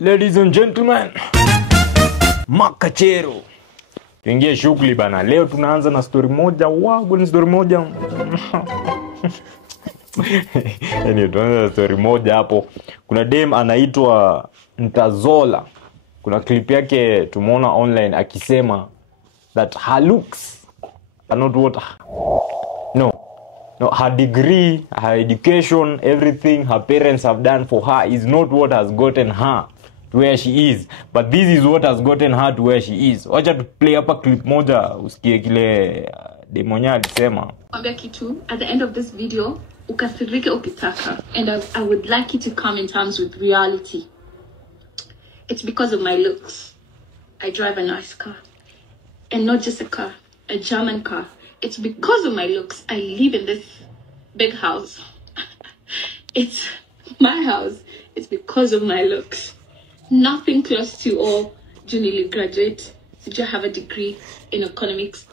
Ladies and gentlemen, Makachero. Tuingie shughuli bana. Leo tunaanza na story moja. Wow, ni story moja. Tunaanza na story moja hapo. Kuna dem anaitwa Ntazola. Kuna clip yake tumeona online akisema that her looks are not what her degree, her education, everything her parents have done for her is not what has gotten her to where she is, but this is what has gotten her to where she is. Wacha to play hapa clip moja usikie kile demonya alisema. Mwambia kitu at the end of this video ukasirike ukitaka, and I would like you to come in terms with reality. It's because of my looks. I drive a nice car, and not just a car, a German car. It's because of my looks. I live in this big house. It's my house. It's because of my looks. Nothing close to all junior graduate. Did you have a degree in economics?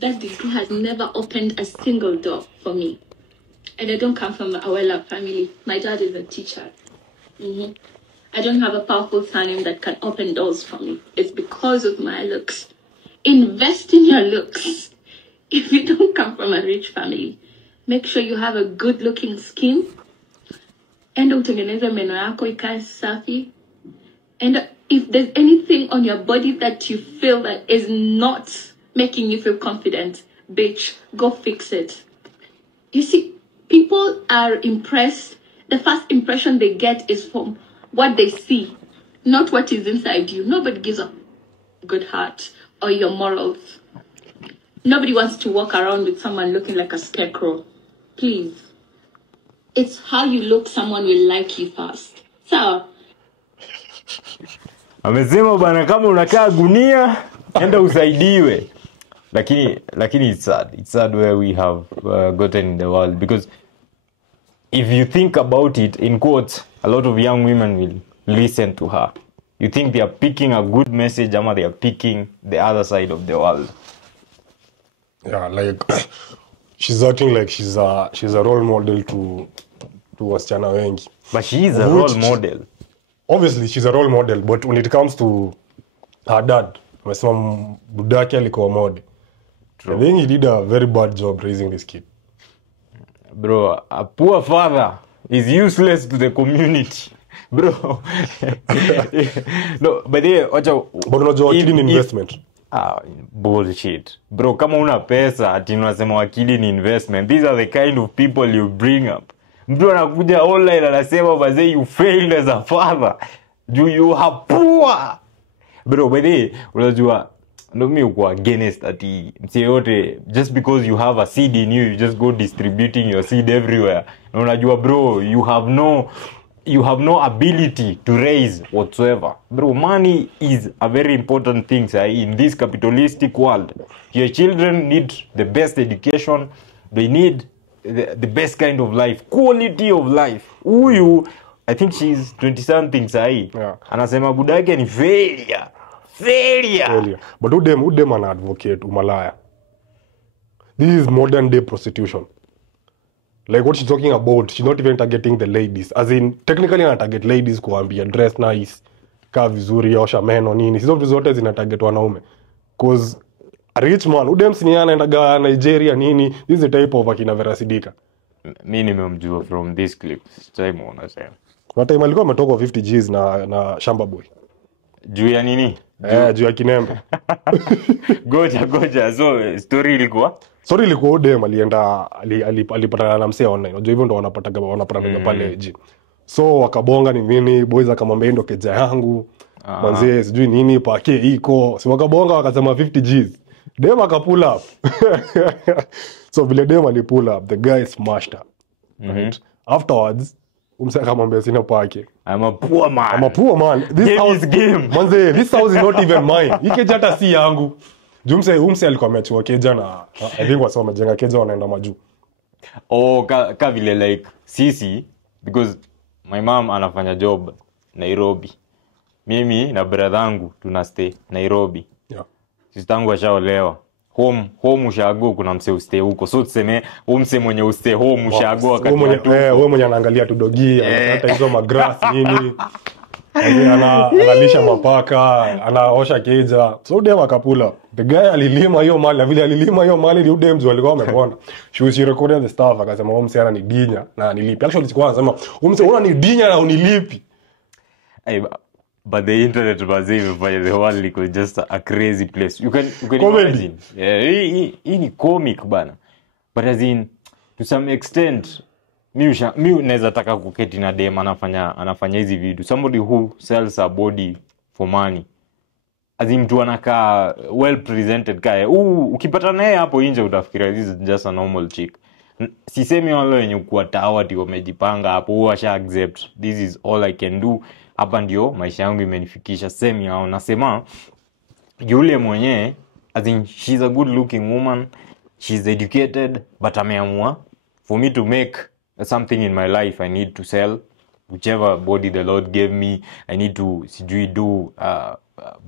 That degree has never opened a single door for me. And I don't come from a well-off family. My dad is a teacher. I don't have a powerful surname that can open doors for me. It's because of my looks. Invest in your looks. If you don't come from a rich family, make sure you have a good-looking skin. Enda utengeneze meno yako ikae safi. And if there's anything on your body that you feel that is not making you feel confident, bitch, go fix it. You see, people are impressed. The first impression they get is from what they see, not what is inside you. Nobody gives a good heart or your morals. Nobody wants to walk around with someone looking like a scarecrow. Please. It's how you look, someone will like you fast. So, amesema bana kama unakaa gunia enda usaidiwe. Lakini it's sad where we have gotten in the world, because if you think about it, in quotes, a lot of young women will listen to her. You think they are picking a good message, or they are picking the other side of the world. Yeah, like she's acting like she's a role model to wasichana wengi. But she is a role model. Obviously she's a role model, but when it comes to her dad, amesema budake alikuwa model. I think he did a very bad job raising this kid. Bro, a poor father is useless to the community. Bro. No, but unajua kid ni investment. Bullshit. Bro, kama una pesa ati unasema wakili ni investment. These are the kind of people you bring up. Mtu anakuja online anasema bazee you failed as a father. You are poor. Bro, by the way, unajua no me uko against ati mse yote just because you have a seed in you just go distributing your seed everywhere. Na unajua bro, you have no ability to raise whatsoever. Bro, money is a very important thing in this capitalistic world. Your children need the best education. They need the best kind of life, quality of life. Huyu, I think she's 20 something sahi. Yeah. Anasema budake ni failure. But udem an advocate umalaya. This is modern day prostitution. Like what she's talking about, she's not even targeting the ladies. As in, technically ana target ladies kuambia dress nice, kaa vizuri, osha meno nini. Hizo vitu zote zina target wanaume. Cause a rich man, udem sini anaendaga Nigeria nini, this is the type of akina Vera Sidika. Mimi nimemjua from this clip. Time unasema. Kuna time alikuwa ametoka 50 G's na Shamba Boy. Juu ya nini? Juu ya kinembe. Goja. So story ilikuwa udem alienda alipatana na msee online. Unajua hivyo ndo wanapata pale gym. So wakabonga ni nini, boys akamwambia ndo keja yangu. Manze sijui nini pake iko. Si wakabonga wakasema 50 G's. Dem akapull up. So vile dem alipull up, the guy smashed up. Right? Afterwards, umse akamwambia sina pake. I'm a poor man. This house game. Manze, this house is not even mine. Hii keja hata si yangu. Umse alikuwa ameachwa keja na I think wasema majenga keja wanaenda majuu. Ka vile like sisi, because my mom anafanya job Nairobi. Mimi na brother yangu tuna stay Nairobi. Yeah. Sister yangu ashaolewa. Home ushago kuna mse ustay huko. So tuseme mse mwenye ustay home ushago wakati wewe mwenye anaangalia tu dogi, hata hizo magrass nini. Analisha mapaka, anaosha keja. So dem akapula. The guy alilima hiyo mali, na vile alilima hiyo mali ni dem walikuwa wamepona. She recorded the stuff akasema huyu msichana ni dinya na nilipi. Actually sikuwa anasema huyu msichana ni dinya na unilipi. But the internet was even by the world like just a crazy place. You can Comedy. imagine. Yeah, hii ni comic bana. But as in to some extent mi naweza taka kuketi na dem anafanya hizi video. Somebody who sells a body for money. As in mtu anakaa well presented guy. Ukipata naye hapo nje utafikiria this is just a normal chick. Sisemi wale wenye kwa tawa ati wamejipanga hapo washa accept this is all I can do. Hapa ndio maisha yangu imenifikisha. Semi yao nasema yule mwenye as in she's a good looking woman, she's educated, but ameamua for me to make something in my life I need to sell whichever body the Lord gave me. I need to do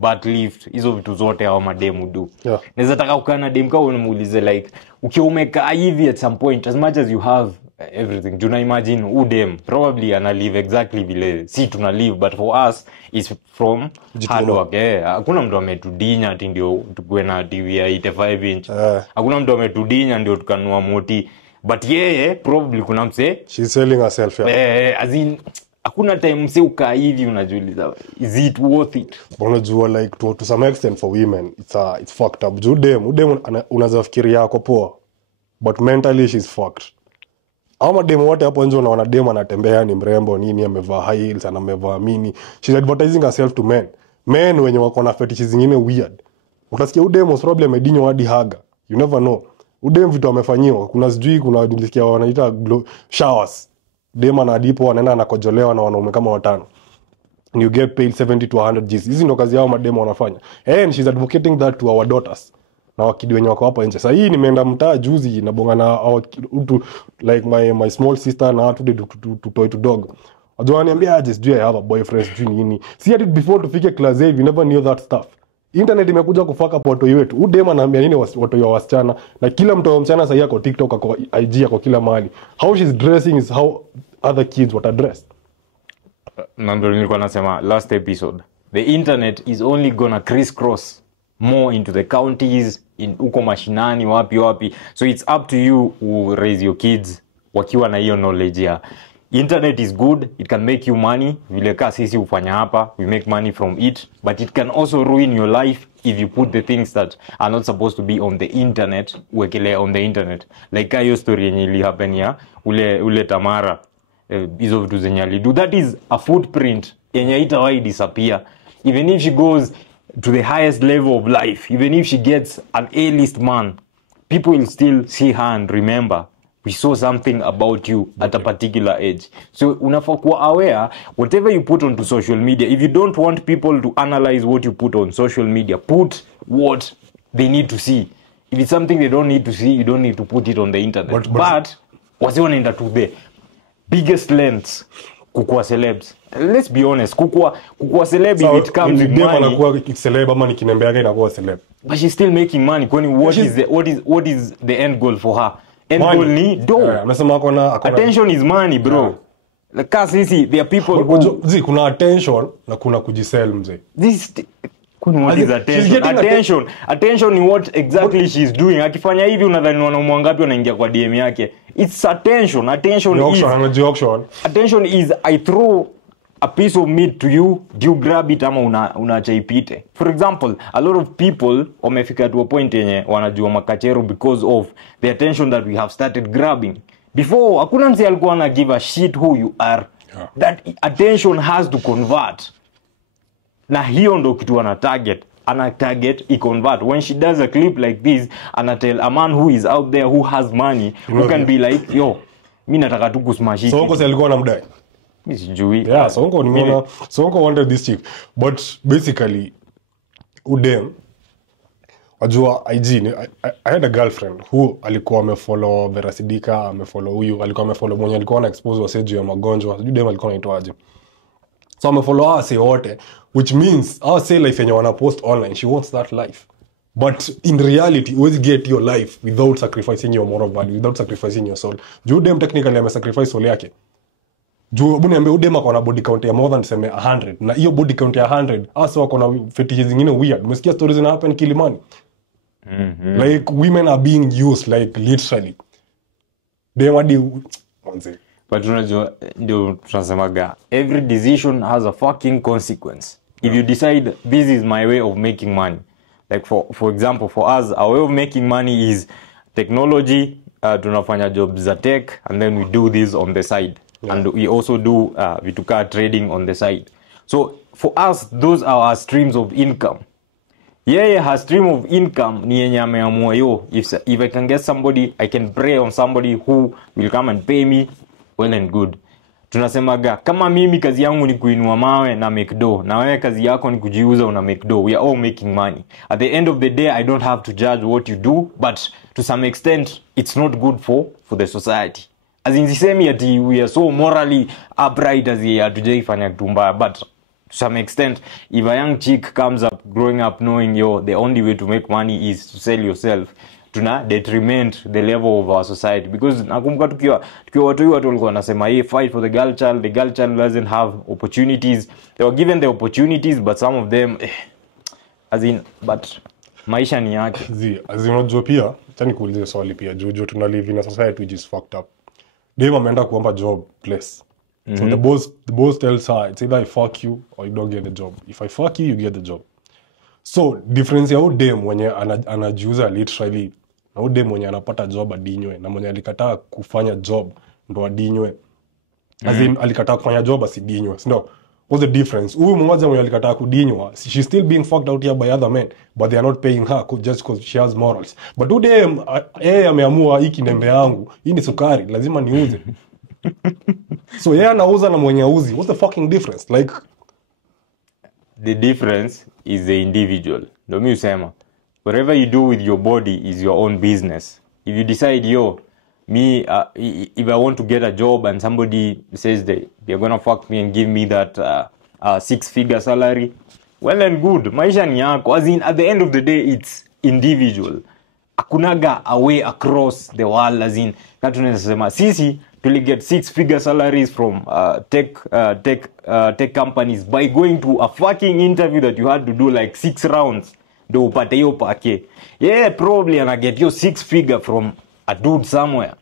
butt lift, hizo vitu zote hao mademu do. Yeah. Naweza taka ukana dem kwa unamuulize like ukiumeka hivi at some point as much as you have everything. Do you imagine udem probably ana live exactly vile si tuna live, but for us is from hard work. Hakuna mtu ametudinya ati ndio tukue na TV ya 85 inch. Hakuna mtu ametudinya ndio tukanua moti. But probably kuna mse she's selling herself. As in hakuna time mse ukaa hivi unajiuliza is it worth it? Unajua like to some extent for women it's fucked up. Udem unaweza fikiria yako poa, but mentally she's fucked. Ama demo wote hapo nje unaona demo anatembea ni mrembo nini, amevaa high heels na amevaa mini. She's advertising herself to men wenye wako na fetishes zingine weird. Utasikia udemo probably amedinywa hadi haga. You never know. Udem vitu amefanyiwa. Kuna nilisikia wanaita showers. Demo anadipo anaenda anakojolewa na wanaume kama 5. And you get paid 70 to 100 G's. Hizi ndo kazi yao mademo wanafanya. And she's advocating that to our daughters. Na wakidi wenye wako hapa nje. Sasa hii nimeenda mtaa juzi na bonga na like my small sister na watu to toy to dog. Wajua waniambia aje sijui I have a boyfriend sijui nini. See it before tufike class 8 we never knew that stuff. Internet imekuja kufaka kwa watu wetu. Udem anaambia nini watu wa wasichana, na kila mtu wa msichana sasa yako TikTok kwa IG kwa kila mahali. How she's dressing is how other kids what are dressed. Ndio nilikuwa nasema last episode. The internet is only gonna crisscross more into the counties, in uko mashinani wapi. So it's up to you who raise your kids wakiwa na hiyo knowledge ya internet is good, it can make you money vile ka sisi ufanya hapa, we make money from it, but it can also ruin your life if you put the things that are not supposed to be on the internet uwekele on the internet. Like hiyo story yenye ili happen ya ule Tamara hizo vitu zenye alidu, that is a footprint yenye haitawahi disappear even if she goes to the highest level of life, even if she gets an A-list man, people will still see her and remember we saw something about you at a particular age. So unafaa kuwa aware whatever you put onto social media. If you don't want people to analyze what you put on social media, put what they need to see. If it's something they don't need to see, you don't need to put it on the internet. But wasi wanaenda to the biggest lengths kukua celebs. Let's be honest, kukua celeb so, if it comes with money. Anakuwa celeb ama nikinembe yake inakuwa celeb. But she's still making money. Kwani what is the end goal for her? End goal ni do. Amesema akona attention is money, bro. Yeah. Like sisi there are people who kuna attention na kuna kujisell mzee. What is attention? Attention ni what exactly she's doing. Akifanya hivi unadhani wanaume wangapi wanaingia kwa DM yake? It's attention. Attention is I throw a piece of meat to you, do you grab it ama unaacha ipite? For example, a lot of people wamefika to a point yenye wanajua makachero because of the attention that we have started grabbing. Before hakuna mse alikuwa ana give a shit who you are. Yeah. That attention has to convert. Na hiyo ndo kitu ana target I convert. When she does a clip like this, ana tell a man who is out there who has money, who can be like, yo, mimi nataka tu kusmash it. Sonko alikuwa anamdai. Mimi sijui. Yeah, Sonko wanted this chick. But basically udem wajua IG I had a girlfriend who alikuwa amefollow Vera Sidika, amefollow huyu, alikuwa amefollow mwenye alikuwa na expose waseju ya magonjwa. Sijui dem alikuwa anaitwa aje. So amefollow us wote, which means our say life yenye wana post online, she wants that life. But in reality, you always get your life without sacrificing your moral value, without sacrificing your soul. Judem technically ame sacrifice soul yake. Juu hebu niambie udema kwa na body count ya more than tuseme 100 na hiyo body count ya 100 hasa wako na fetishes zingine weird. Umesikia stories zina happen Kilimani? Like women are being used like literally. Dem hadi manze. But unajua ndio tunasemaga every decision has a fucking consequence. If you decide this is my way of making money, like for example for us our way of making money is technology, tunafanya jobs za tech and then we do this on the side. And we also do vituka trading on the side. So for us those are our streams of income. Her stream of income ni yenye ameamua yo, if I can get somebody, I can prey on somebody who will come and pay me, well and good. Tunasemaga kama mimi kazi yangu ni kuinua mawe na make dough, na wewe kazi yako ni kujiuza una make dough, we are all making money. At the end of the day I don't have to judge what you do, but to some extent it's not good for the society. As in sisemi ati we are so morally upright as ye hatujaifanya kitu mbaya, but to some extent if a young chick comes up growing up knowing the only way to make money is to sell yourself, tuna detriment the level of our society. Because nakumbuka tukiwa watu walikuwa wanasema fight for the girl child doesn't have opportunities. They were given the opportunities but some of them but maisha ni yake. Unajua pia tani kuulize swali pia juu tuna live in a society which is fucked up. Dem ameenda kuomba job place. So the boss tells her it's either I fuck you or you don't get the job. If I fuck you, you get the job. So difference ya dem mwenye anajiuza literally na dem mwenye anapata job adinywe na mwenye alikataa kufanya job ndo adinywe. As in alikataa kufanya job asidinywe. So what's the difference? Huyu mmoja mwenye alikataa kudinywa, she's still being fucked out here by other men, but they are not paying her just because she has morals. But today ameamua hiki nembe yangu, hii ni sukari, lazima niuze. So anauza na mwenye auzi. What's the fucking difference? Like the difference is the individual. Ndio mimi usema whatever you do with your body is your own business. If you decide if I want to get a job and somebody says they're gonna fuck me and give me that 6-figure salary, well and good, maisha ni yako. As in, at the end of the day it's individual. Akunaga a way across the world. As in, tunasema sisi to get 6-figure salaries from tech companies by going to a fucking interview that you had to do like 6 rounds do upate hiyo pake. Probably ana get your 6-figure from a dude somewhere.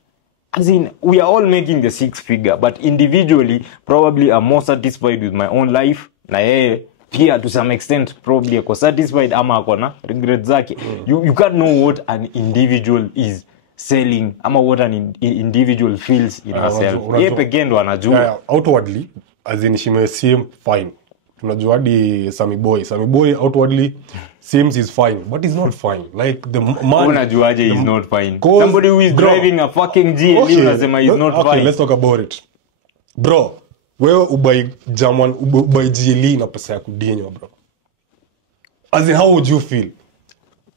As in, we are all making the 6-figure, but individually probably I'm more satisfied with my own life. Na pia to some extent probably ako satisfied ama ako na regret zake. You can't know what an individual is selling ama what an individual feels in herself. Pekee ndo anajua. Outwardly, as in she may seem fine. Tunajua hadi Sammy Boy outwardly seems is fine, but he's not fine. Like the man unajuaje is not fine. Somebody who is driving a fucking GLE unasema is not fine. Let's talk about it. Bro, wewe ubai GLE na pesa ya kudinywa bro. As in, how would you feel?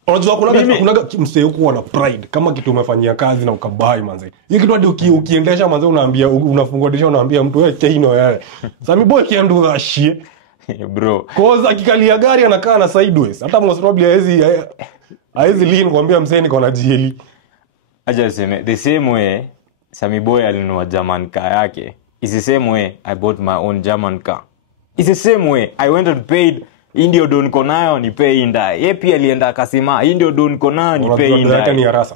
Unajua kunaga msee huko wana pride kama kitu umefanyia kazi na ukabai manze. Hiyo kitu hadi ukiendesha manze unaambia unafungua dirisha unaambia mtu wewe keino wewe. Sammy Boy can't do that shit. Bro. Cause akikalia gari anakaa na sideways. Hata most probably haezi lean kuambia msee niko na GLE. Acha niseme the same way Sammy Boy alinunua German car yake. It's the same way I bought my own German car. It's the same way I went and paid Indio don konayo ni pay indai. Pia alienda akasema Indio don konayo ni pay indai. Ni arasa.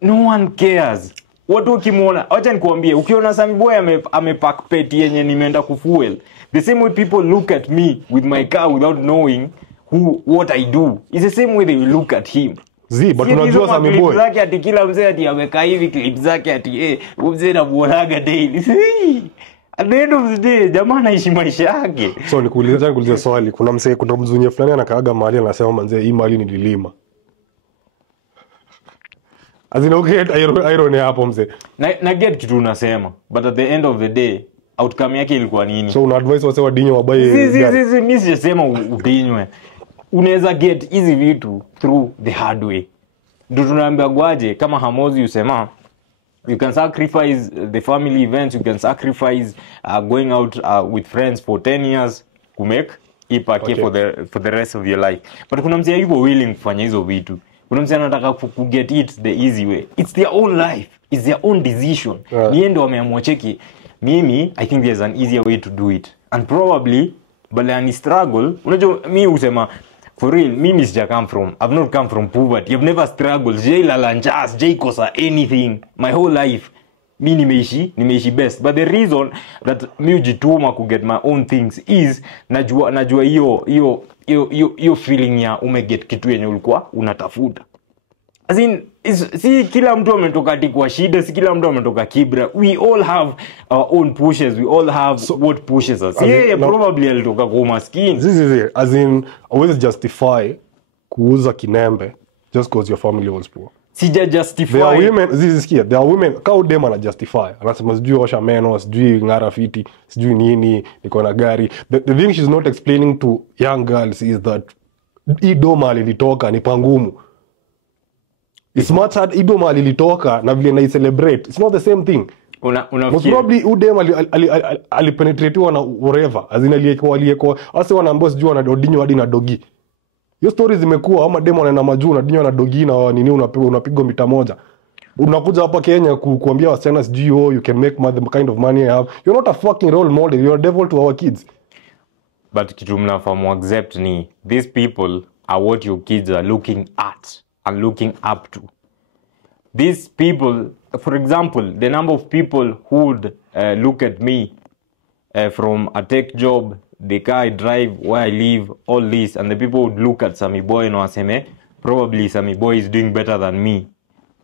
No one cares. Watu ukimuona, acha nikuambie, ukiona Sammy Boy amepack peti yenye nimeenda kufuel. The same way people look at me with my car without knowing what I do. It's the same way they look at him. But unajua Sammy Boy. Clip zake ati kila mzee ati ameka hivi clip zake ati mzee na muonaga daily. At the end of the day, jamaa anaishi maisha yake. So nikuuliza swali, kuna mzunye fulani anakaaga mahali anasema manze hii mali nililima. Azina get irony hapo mzee. Na get kitu unasema, but at the end of the day, outcome yake ilikuwa nini? So una advise wase wadinywe wabaye. Mimi sijasema udinywe. Unaweza get hizi vitu through the hard way. Ndio tunaambia gwaje kama Hamozi usema you can sacrifice the family events, you can sacrifice going out with friends for 10 years to make ipake for the rest of your life. But kuna mzee yuko willing kufanya hizo vitu. Kuna mzee anataka ku get it the easy way. It's their own life. It's their own decision. Ni endo wameamua cheki. mimi I think there's an easier way to do it, and probably but ni struggle. Unajua mimi usema for real, mimi I've not come from poverty. I've never struggled. Lala njaa, kosa anything my whole life. Mi nimeishi best. But the reason that mi ujituma ku get my own things is najua hiyo feeling ya umeget kitu yenye ulikuwa unatafuta. As in, si kila mtu ametoka kwa shida, si kila mtu ametoka kibra. We all have our own pushes. We all have what pushes us. Yeah, probably alitoka kwa umaskini. As in, always justify kuuza kinembe just because your family was poor. Sija justify. There are women, kao dem ana justify. Anasema sijui osha meno, sijui ngara fiti, sijui nini, niko na gari. The thing she's not explaining to young girls is that idoma alilitoka ni pangumu. It's much hard idoma alilitoka na vile na celebrate. It's not the same thing. Most probably udem alipenetratiwa na whatever. Azina aliyeko. Ase wanaambiwa sijui wanadodinyo hadi na dogi. Hiyo stories zimekuwa ama demo na majuu na dinyo na dogi na nini unapigwa mita moja. Unakuja hapa Kenya kuambia wasichana sijui you can make the kind of money I have. You're not a fucking role model. You're a devil to our kids. But kitu mnafahamu accept ni these people are what your kids are looking at and looking up to. These people, for example, the number of people who would look at me from a tech job, the car I drive, where I live, all this, and the people would look at Sammy Boy and waseme, probably Sammy Boy is doing better than me.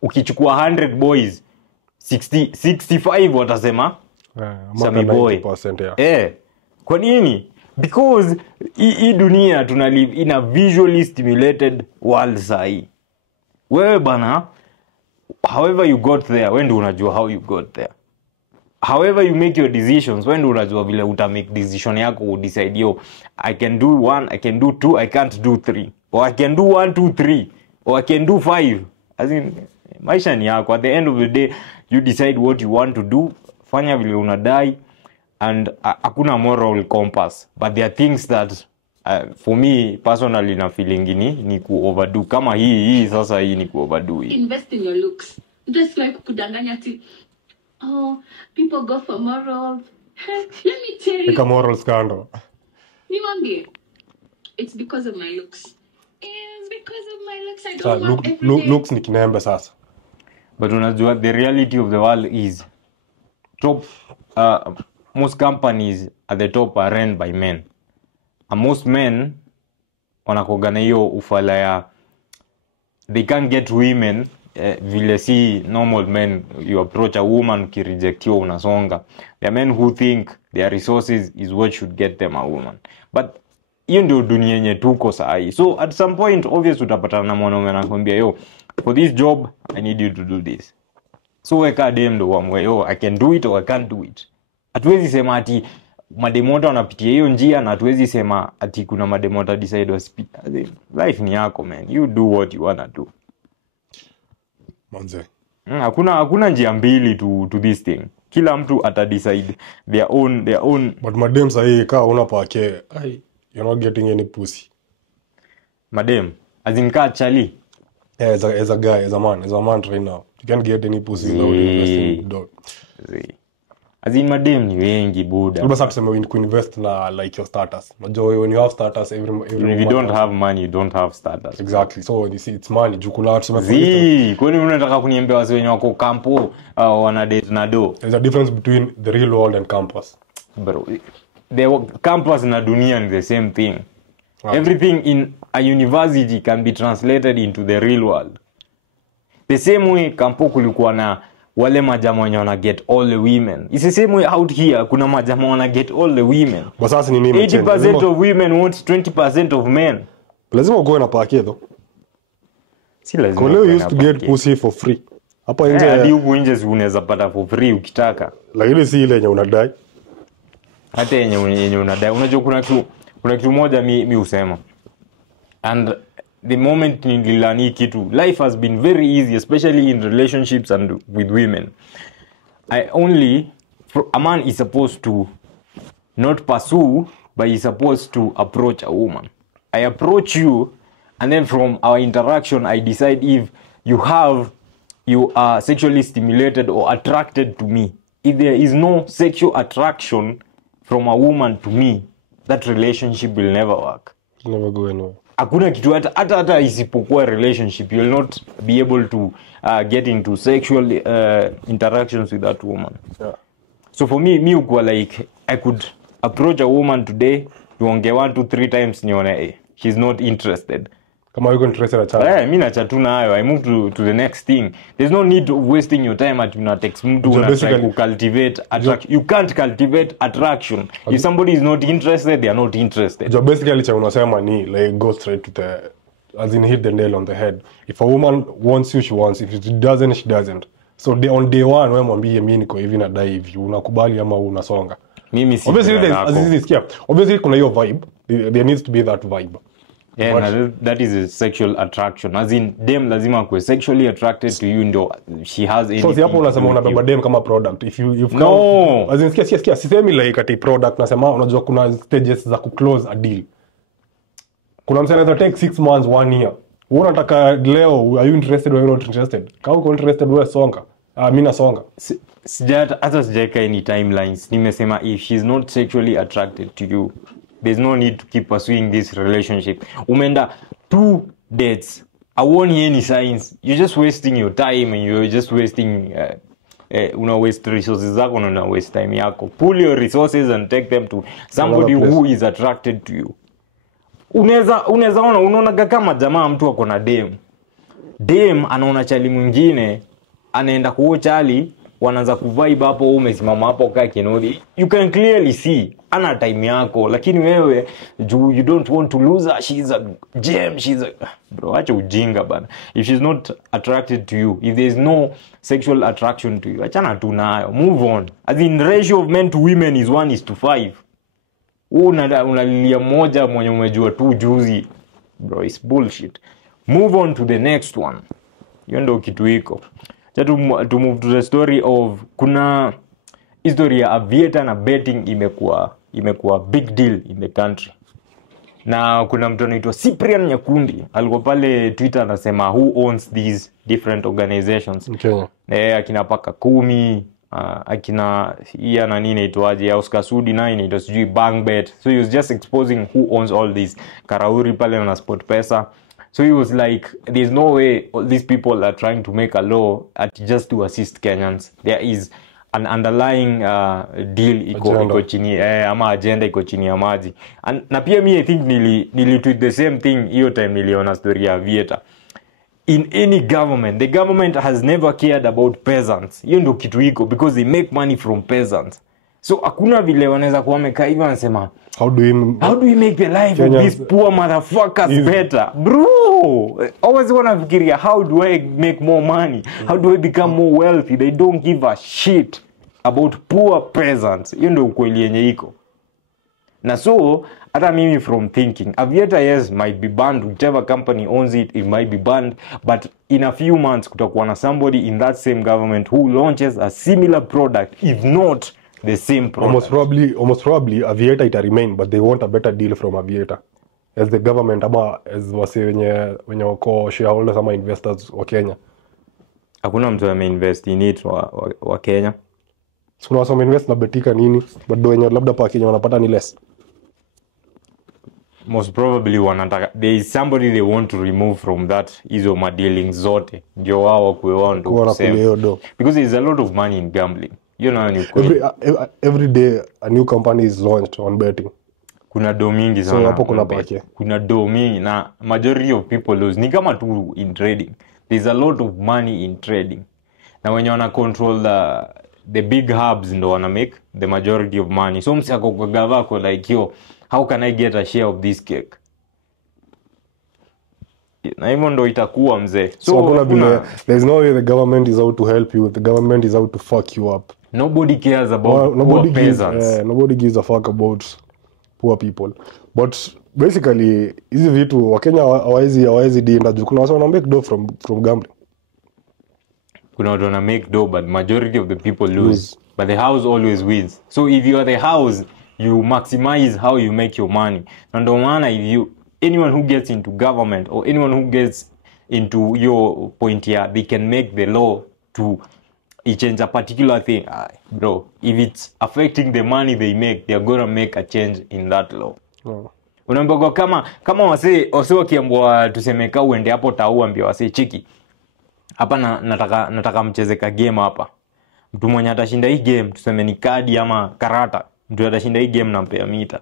Ukichukua 100 boys, 65 watasema Sammy Boy. Kwa nini? Because hii dunia tuna live in a visually stimulated world sahi. Wewe bana, however you got there, when do unajua how you got there? However you make your decisions, when do unajua vile uta make decision yako u decide yo I can do 1, I can do 2, I can't do 3, or I can do 1, 2, 3, or I can do 5. As in, maisha ni yako. At the end of the day, you decide what you want to do, fanya vile unadai, and hakuna moral compass. But there are things that for me personally na feeling ni ku overdo. Kama hii sasa hii ni ku overdo. Invest in your looks. Just like kudanganya ti, oh, people go for morals. Let me tell you. Like a moral scandal. Niwambie, it's because of my looks. It's because of my looks. I don't want everything. Looks ni kinembe sasa. But unajua the reality of the world is top most companies at the top are run by men. And most men wanakogana hiyo ufala ya they can't get women vile si normal men. You approach a woman ukirejectiwa unasonga. There are men who think their resources is what should get them a woman. But hiyo ndio dunia yenye tuko sahi. So at some point obviously utapatana na mwanaume anakuambia yo for this job I need you to do this. So weka dem ndo wamwe yo I can do it or I can't do it. Hatuwezi sema ati mademota wanapitia hiyo njia na hatuwezi sema ati kuna mademota decide wasipita. Life ni yako man. You do what you wanna do. Manze. Hakuna njia mbili to this thing. Kila mtu ata decide their own. But madem sahi ka unapake you're not getting any pussy. Madem as in ka chali. As a guy, as a man right now. You can't get any pussy without investing in dog. As in madem ni wengi buda. Basi tuseme when you invest na like your status. Unajua when you have status every if you don't have money you don't have status. Exactly. So you see it's money. Jukuna tuseme kwani unataka kuniambia wase wenye wako kampo wana date na do. There's a difference between the real world and campus. Bro, the campus na dunia ni the same thing. Okay. Everything in a university can be translated into the real world. The same way kampo kulikuwa na wale majama wenye wana get all the women. It's the same way out here kuna majama wana get all the women. But sasa ni nini? 80% of women want 20% of men. Lazima ukoe na pake though. Si lazima. Koleo used to get pussy for free. Hapa nje hadi huko nje unaweza pata for free ukitaka. Lakini si ile yenye unadai. Hata yenye unadai. Unajua kuna kitu moja mi usema. And the moment nililani kitu, life has been very easy, especially in relationships and with women. A man is supposed to not pursue, but he's supposed to approach a woman. I approach you, and then from our interaction, I decide if you are sexually stimulated or attracted to me. if there is no sexual attraction from a woman to me, that relationship will never work. It'll never go anywhere. Hakuna kitu hata isipokuwa relationship, you'll not be able to get into sexual interactions with that woman. Yeah. So for me ukua like I could approach a woman today, tuonge 1 to 3 times nione she's not interested. Kama yuko interested na chat. Mimi nachatu nayo, I move to the next thing. There's no need of wasting your time at una text mtu una try to cultivate attraction. You can't cultivate attraction. If somebody is not interested, they are not interested. Jo basically cha unasema ni like go straight to the, as in hit the nail on the head. If a woman wants you, she wants. If she doesn't, she doesn't. So on day one wewe mwambie mimi niko hivi na dai hivi, unakubali ama unasonga. Mimi si obviously kuna hiyo vibe. There needs to be that vibe. Yeah, that is a sexual attraction. As in, dem lazima kwe sexually attracted to you ndo she has anything. So hapo unasema unabeba dem kama product. If you've no. As in sikia sisemi like ati product, nasema unajua kuna stages za kuclose a deal. Kuna msana that take 6 months 1 year. Wewe unataka leo, are you interested or are you not interested? Kama uko interested wewe songa. Mimi nasonga. Hata sijaeka any timelines. Nimesema if she's not sexually attracted to you, there's no need to keep pursuing this relationship. Umenda 2 dates. I won't hear any signs. You're just wasting your time and you're just wasting una waste resources zako na una waste time yako. Pull your resources and take them to somebody who is attracted to you. Unaweza unaona kama jamaa mtu ako na dem anaona chali mwingine anaenda kuo chali wanaanza kuvibe hapo, umesimama hapo kaka kinodi, you can clearly see ana time yako, lakini wewe you don't want to lose her. She's a gem, bro, acha ujinga bana. If she's not attracted to you, if there's no sexual attraction to you, achana tu nayo, move on. As in, ratio of men to women is 1:5. Unalilia moja mwenye umejua tu juzi, bro, it's bullshit. Move on to the next one. Hiyo ndio kitu iko. To move to the story of, kuna history ya aviator na betting imekuwa big deal in the country. Na kuna mtu anaitwa Cyprian Nyakundi alikuwa pale Twitter anasema who owns these different organizations. Okay. Akina Paka 10, akina iya na nini inaitwaje, Oscar Sudi na inaitwa sijui Bangbet. So he was just exposing who owns all these. Karauri pale na SportPesa. So he was like, there's no way these people are trying to make a law just to assist Kenyans. There is an underlying deal iko chini, ama agenda iko chini ya maji. Na pia mi I think nili tweet the same thing hiyo time niliona story ya Vieta. In any government, the government has never cared about peasants. Hiyo ndio kitu iko, because they make money from peasants. So hakuna vile wanaweza kuwa wamekaa hivi wanasema how do we make the life of these poor motherfuckers better? Bro, always wanafikiria how do I make more money? How do I become more wealthy? They don't give a shit about poor peasants. Hiyo ndio ukweli yenye iko. Na so hata mimi from thinking Aviator, yes, might be banned, whichever company owns it might be banned, but in a few months kutakuwa na somebody in that same government who launches a similar product, if not the same product. Almost probably Aviator ita remain, but they want a better deal from Aviator as the government, ama as wase wenye wako shareholders ama investors wa Kenya. Hakuna mtu ameinvest in it wa Kenya. So kuna wase invest na Betika nini, but do wenye labda pa Kenya wanapata ni less. Most probably there is somebody they want to remove from that hizo dealings zote ndio wao kueondo because there is a lot of money in gambling. You know, every day a new company is launched on betting. Kuna do mingi sana. So hapo kuna pake. Kuna do mingi na majority of people lose. Ni kama tu in trading. There's a lot of money in trading. Na when you wanna control the big hubs ndo wana make the majority of money. So msako kwa gavako like yo, how can I get a share of this cake? Na hivyo ndo itakuwa mzee. So there's no way the government is out to help you. The government is out to fuck you up. Nobody cares about poor peasants. Nobody gives a fuck about poor people. But basically, hizi vitu Wakenya hawawezi dinda juu kuna watu wana make dough from gambling. Kuna watu wana make dough, but majority of the people lose. But the house always wins. So if you are the house, you maximize how you make your money. Na ndio maana anyone who gets into government or anyone who gets into your point here, they can make the law to it change a particular thing, bro, if it's affecting the money they make, they're gonna make a change in that law. Unaambiwa kama wase wakiambiwa tuseme ka uende hapo tauambia wase chiki hapa nataka mcheze ka game hapa, mtu mwenye atashinda hii game tuseme ni kadi ama karata, mtu atashinda hii game nampea mita.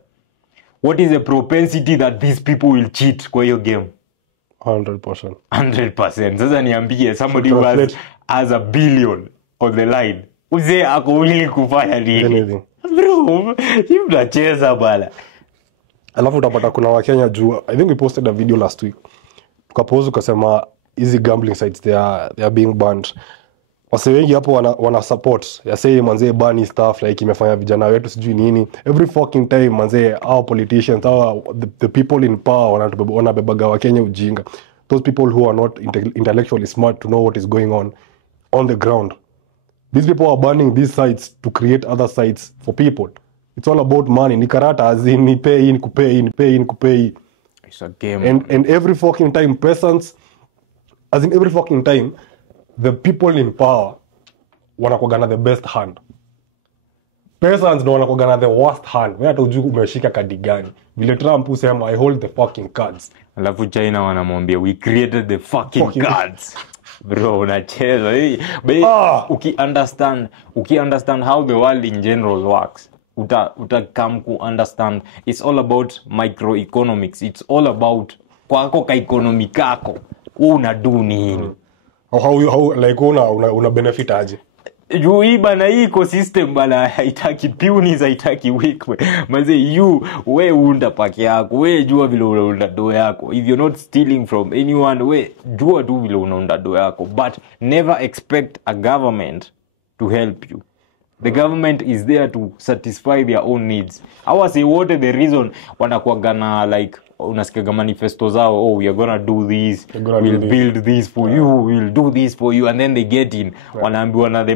What is the propensity that these people will cheat kwa hiyo game? 100%. Sasa niambie somebody who has $1 billion on the line, uze ako willing kufanya nini? Bro, you unacheza bala. Alafu utapata kuna Wakenya juu, I think we posted a video last week. Tukapose ukasema easy gambling sites they are being banned. Wase wengi hapo wana support. Ya say manze ban stuff like imefanya vijana wetu sijui nini. Every fucking time manze our politicians, the people in power wanabebaga Wakenya ujinga. Those people who are not intellectually smart to know what is going on the ground. These people are banning these sites to create other sites for people. It's all about money. Ni karata as in ni pay, kupay. It's a game. And every fucking time peasants, as in every fucking time, the people in power wanakuagana the best hand. Peasants ndo wanakuagana the worst hand. Wewe hata ujui umeshika kadi gani. Vile Trump usema I hold the fucking cards. Alafu China wanamwambia we created the fucking cards. Bro, unacheza. Uki understand how the world in general works, uta come to understand it's all about microeconomics. It's all about kwako ka economy kako unadu nini. How like una benefit aje? Juu hii bana hii ecosystem bana haitaki punis, haitaki weakwe. Manze we unda pake yako, we jua vile unaunda do yako. If you're not stealing from anyone, we jua tu vile unaunda do yako. But never expect a government to help you. The government is there to satisfy their own needs. Hawa say what the reason wanakuagana like unasikia manifesto zao, we are gonna do this, we'll build this for you, we'll do this for you, and then they get in wanaambiwa na the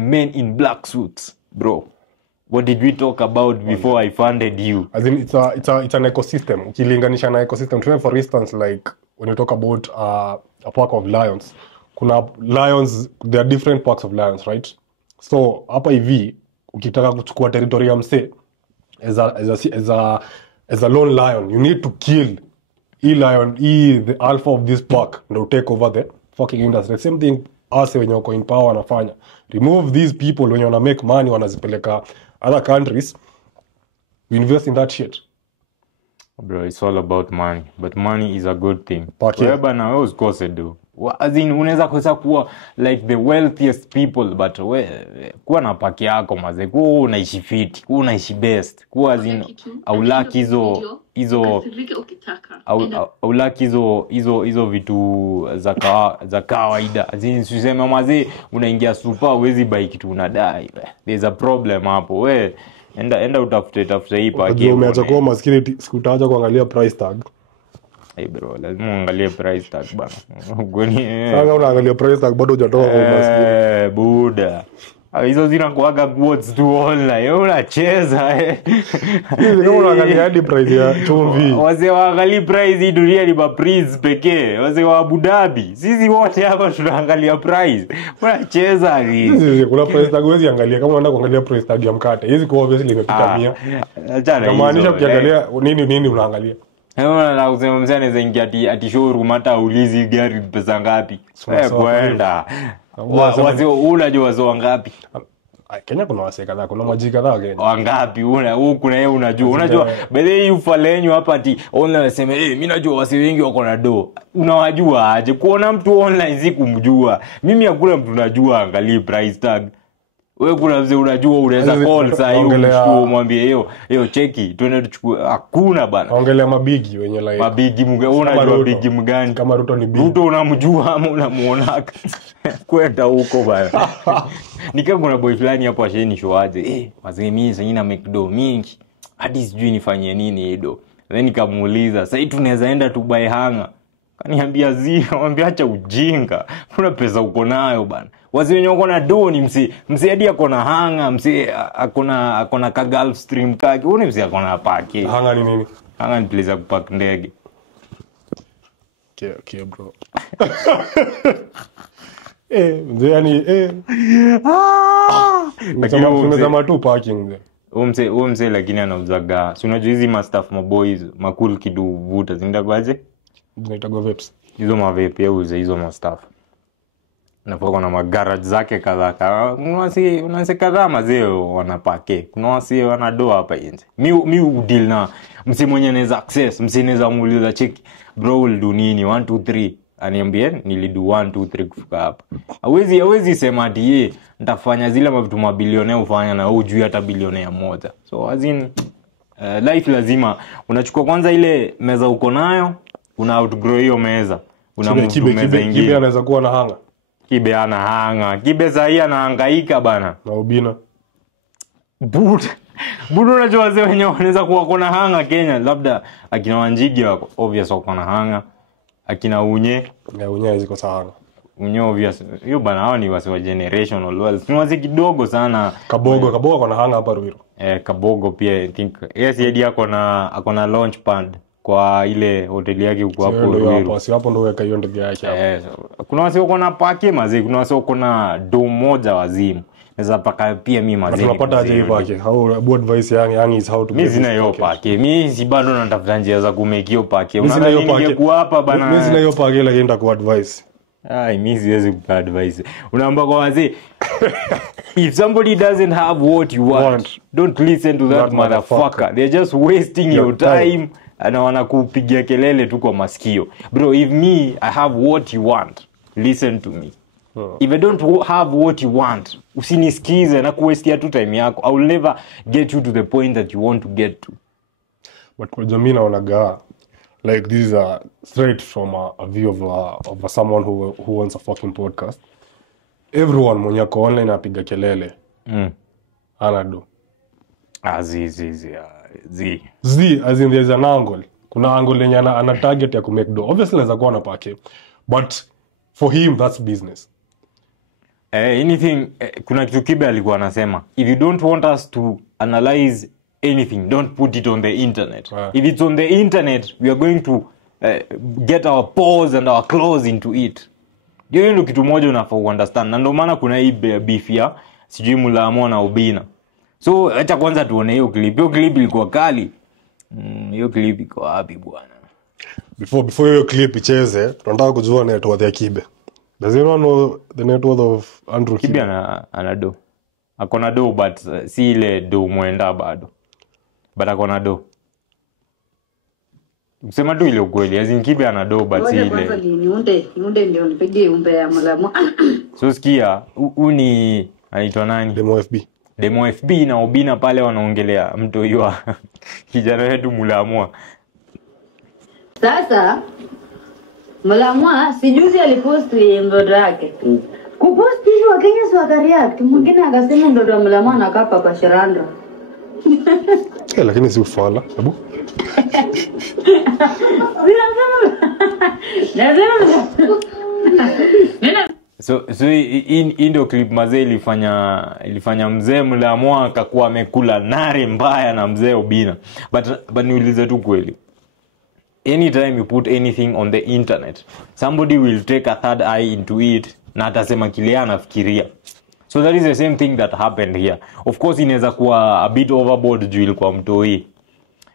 men in black suits. Bro, what did we talk about before I funded you? As in it's an ecosystem. Ukilinganisha na ecosystem, for instance, like when you talk about a pack of lions, kuna lions, there are different packs of lions, right? So hapa hivi ukitaka kuchukua territory ya mse as a lone lion, you need to kill the alpha of this pack and take over the fucking industry. Same thing us when you're in power wanafanya. Remove these people when you wanna make money, wanazipeleka other countries. We invest in that shit. Bro, it's all about money. But money is a good thing. Whereby now I was cause do. As in unaweza kosa kuwa like the wealthiest people, but kuwa na paki yako maze, kuwa unaishi fit, kuwa unaishi best, kuwa as in aulaki hizo vitu za kawaida. As in useme maze unaingia super huwezi buy kitu unadai. There's a problem hapo. Enda utafute hii paki. Umeacha kuwa maskini, sikutaacha kuangalia price tag. Hey bro, lazima uangalie price tag bana. Sasa unaangalia price tag bado hujatoa kwa maskini. Buda. Hizo zinakuaga quotes tu online. Unacheza Hizi kama unaangalia hadi price ya chumvi. Wazee waangalie price hii dunia ni price pekee. Wazee wa Abu Dhabi. Sisi wote hapa tunaangalia price. Unacheza hizi. Kuna price tag wewe angalia kama unaenda kuangalia price tag ya mkate. Hizi kwa obviously imepita 100. Inamaanisha ukiangalia nini unaangalia. Na kusema msane zengi ati showroom hata ulizi gari pesa ngapi. Kwenda. Wazi unajua wazo ngapi? Kenya kuna wase kadhaa, kuna maji kadhaa Kenya. Wangapi kuna yeye unajua. Unajua bedhe you falenyu hapa ati online anasema mimi najua wase wengi wako na do. Unawajua aje? Kuona mtu online si kumjua. Mimi hakuna mtu najua angalia price tag. Wewe kuna mzee unajua unaweza call saa hiyo mshtuo mwambie hiyo cheki twende tuchukue. Hakuna bana. Ongelea mabigi wenye like mabigi unajua bigi mgani? Kama Ruto ni bigi. Ruto unamjua ama unamuona? Kwenda huko bana. Nika kuna boy fulani hapo asheni show aje. Wazee mimi sasa nina make do mingi. Hadi sijui nifanyie nini hiyo. Then nikamuuliza, "Sasa tunaweza enda tu buy hanga?" Kaniambia mwambie acha ujinga. Kuna pesa uko nayo bana. Wazee wenye wako na do ni msi hadi ako na hanga, msi akona ka Gulf Stream kaki. Huyu msi akona paki. Hanga ni nini? Hanga ni place ya kupark ndege. Okay bro. yani Lakini unasema tu parking there. Umse lakini anauzaga. Si unajua hizi mastaff maboys, makul kidu vuta zindagwaje? Zinaitwa vapes. Hizo mavape yauze hizo mastaff. Na poko na magarage zake kadhaa. Unasi kadhaa mazee wanapake. Kuna wasi wanadoa hapa nje. Mi udeal na msi mwenye anaweza access, msi anaweza muuliza check. Bro will do nini 1 2 3. Aniambie nilidu 1 2 3 kufika hapa. Hawezi sema ati nitafanya zile mavitu mabilionea ufanya na hujui hata bilionea moja. So as in life lazima unachukua kwanza ile meza uko nayo, una outgrow hiyo meza. Una mtu meza ingine. Kibe anaweza kuwa na hanga. Kibe ana hanga. Kibe sahi anahangaika bana. Na ubina. Budu unajua wazee wenye wanaweza kuwa kuna hanga Kenya, labda akina Wanjigi wako obvious wako na hanga. Akina Unye ziko sawa. Unye obvious. Hiyo bana hao ni wase wa generational wealth. Ni wase kidogo sana. Kabogo kuna hanga hapa Ruiru. Kabogo pia I think yes yedi ako na launch pad kwa ile hoteli yake huko hapo Ruiru. Hapo ndo weka hiyo ndege yake hapo. Kuna wase wako na pake mazee, kuna wase wako na do moja wazimu. Naweza paka pia mimi mazee. Tunapata aje hiyo pake? How advice yani is how to mimi sina hiyo pake. Mimi si bado natafuta njia za kumake hiyo pake. Unaona ningekuwa hapa bana. Mimi sina hiyo pake lakini nitakuwa advice. Mimi siwezi kupa advice. Unaomba kwa wazee. If somebody doesn't have what you want, don't listen to that motherfucker. They're just wasting your time. Na wanakupigia kelele tu kwa masikio. Bro, if me I have what you want, listen to me. If I don't have what you want, usinisikize na kuwestia tu time yako. I will never get you to the point that you want to get to. But kwa jamii naonaga like this is straight from a view of someone who wants a fucking podcast. Everyone mwenye ako online apiga kelele. Anado. As in there's an angle. Kuna angle yenye ana target ya kumake do. Obviously anaweza kuwa na pake. But for him that's business. Anything kuna kitu Kibe alikuwa anasema, if you don't want us to analyze anything, don't put it on the internet. If it's on the internet, we are going to get our paws and our claws into it. Hiyo ndio kitu moja unafaa understand. Na ndio maana kuna hii beef ya sijui Mulaamua na Obina. So acha kwanza tuone hiyo clip. Hiyo clip ilikuwa kali. Hiyo clip iko wapi bwana? Before hiyo clip icheze, tunataka kujua net worth ya Kibe. Does anyone know the net worth of Andrew Kibe? Kibe ana do. Akona do but si ile do muenda bado. But akona do. Kusema do ile ukweli. As Kibe ana do but si ile. Niunde ndio nipige umbe ya Mulaamua. So sikia, uni anaitwa nani? Demo FB na Obina pale wanaongelea mtu hiyo kijana wetu Mulaamua. Sasa Mulaamua sijuzi aliposti mdodo wake. Kuposti hiyo Wakenya si wakareact. Mwingine akasema mdodo wa Mulaamua anakaa Papa Shirandula. Lakini si ufala. Hebu. So indo clip mazee ilifanya mzee Mulaamua akakuwa amekula nari mbaya na mzee Obina. But niulize tu kweli. Anytime you put anything on the internet, somebody will take a third eye into it na atasema kile anafikiria. So that is the same thing that happened here. Of course inaweza kuwa a bit overboard juu ilikuwa mtoi.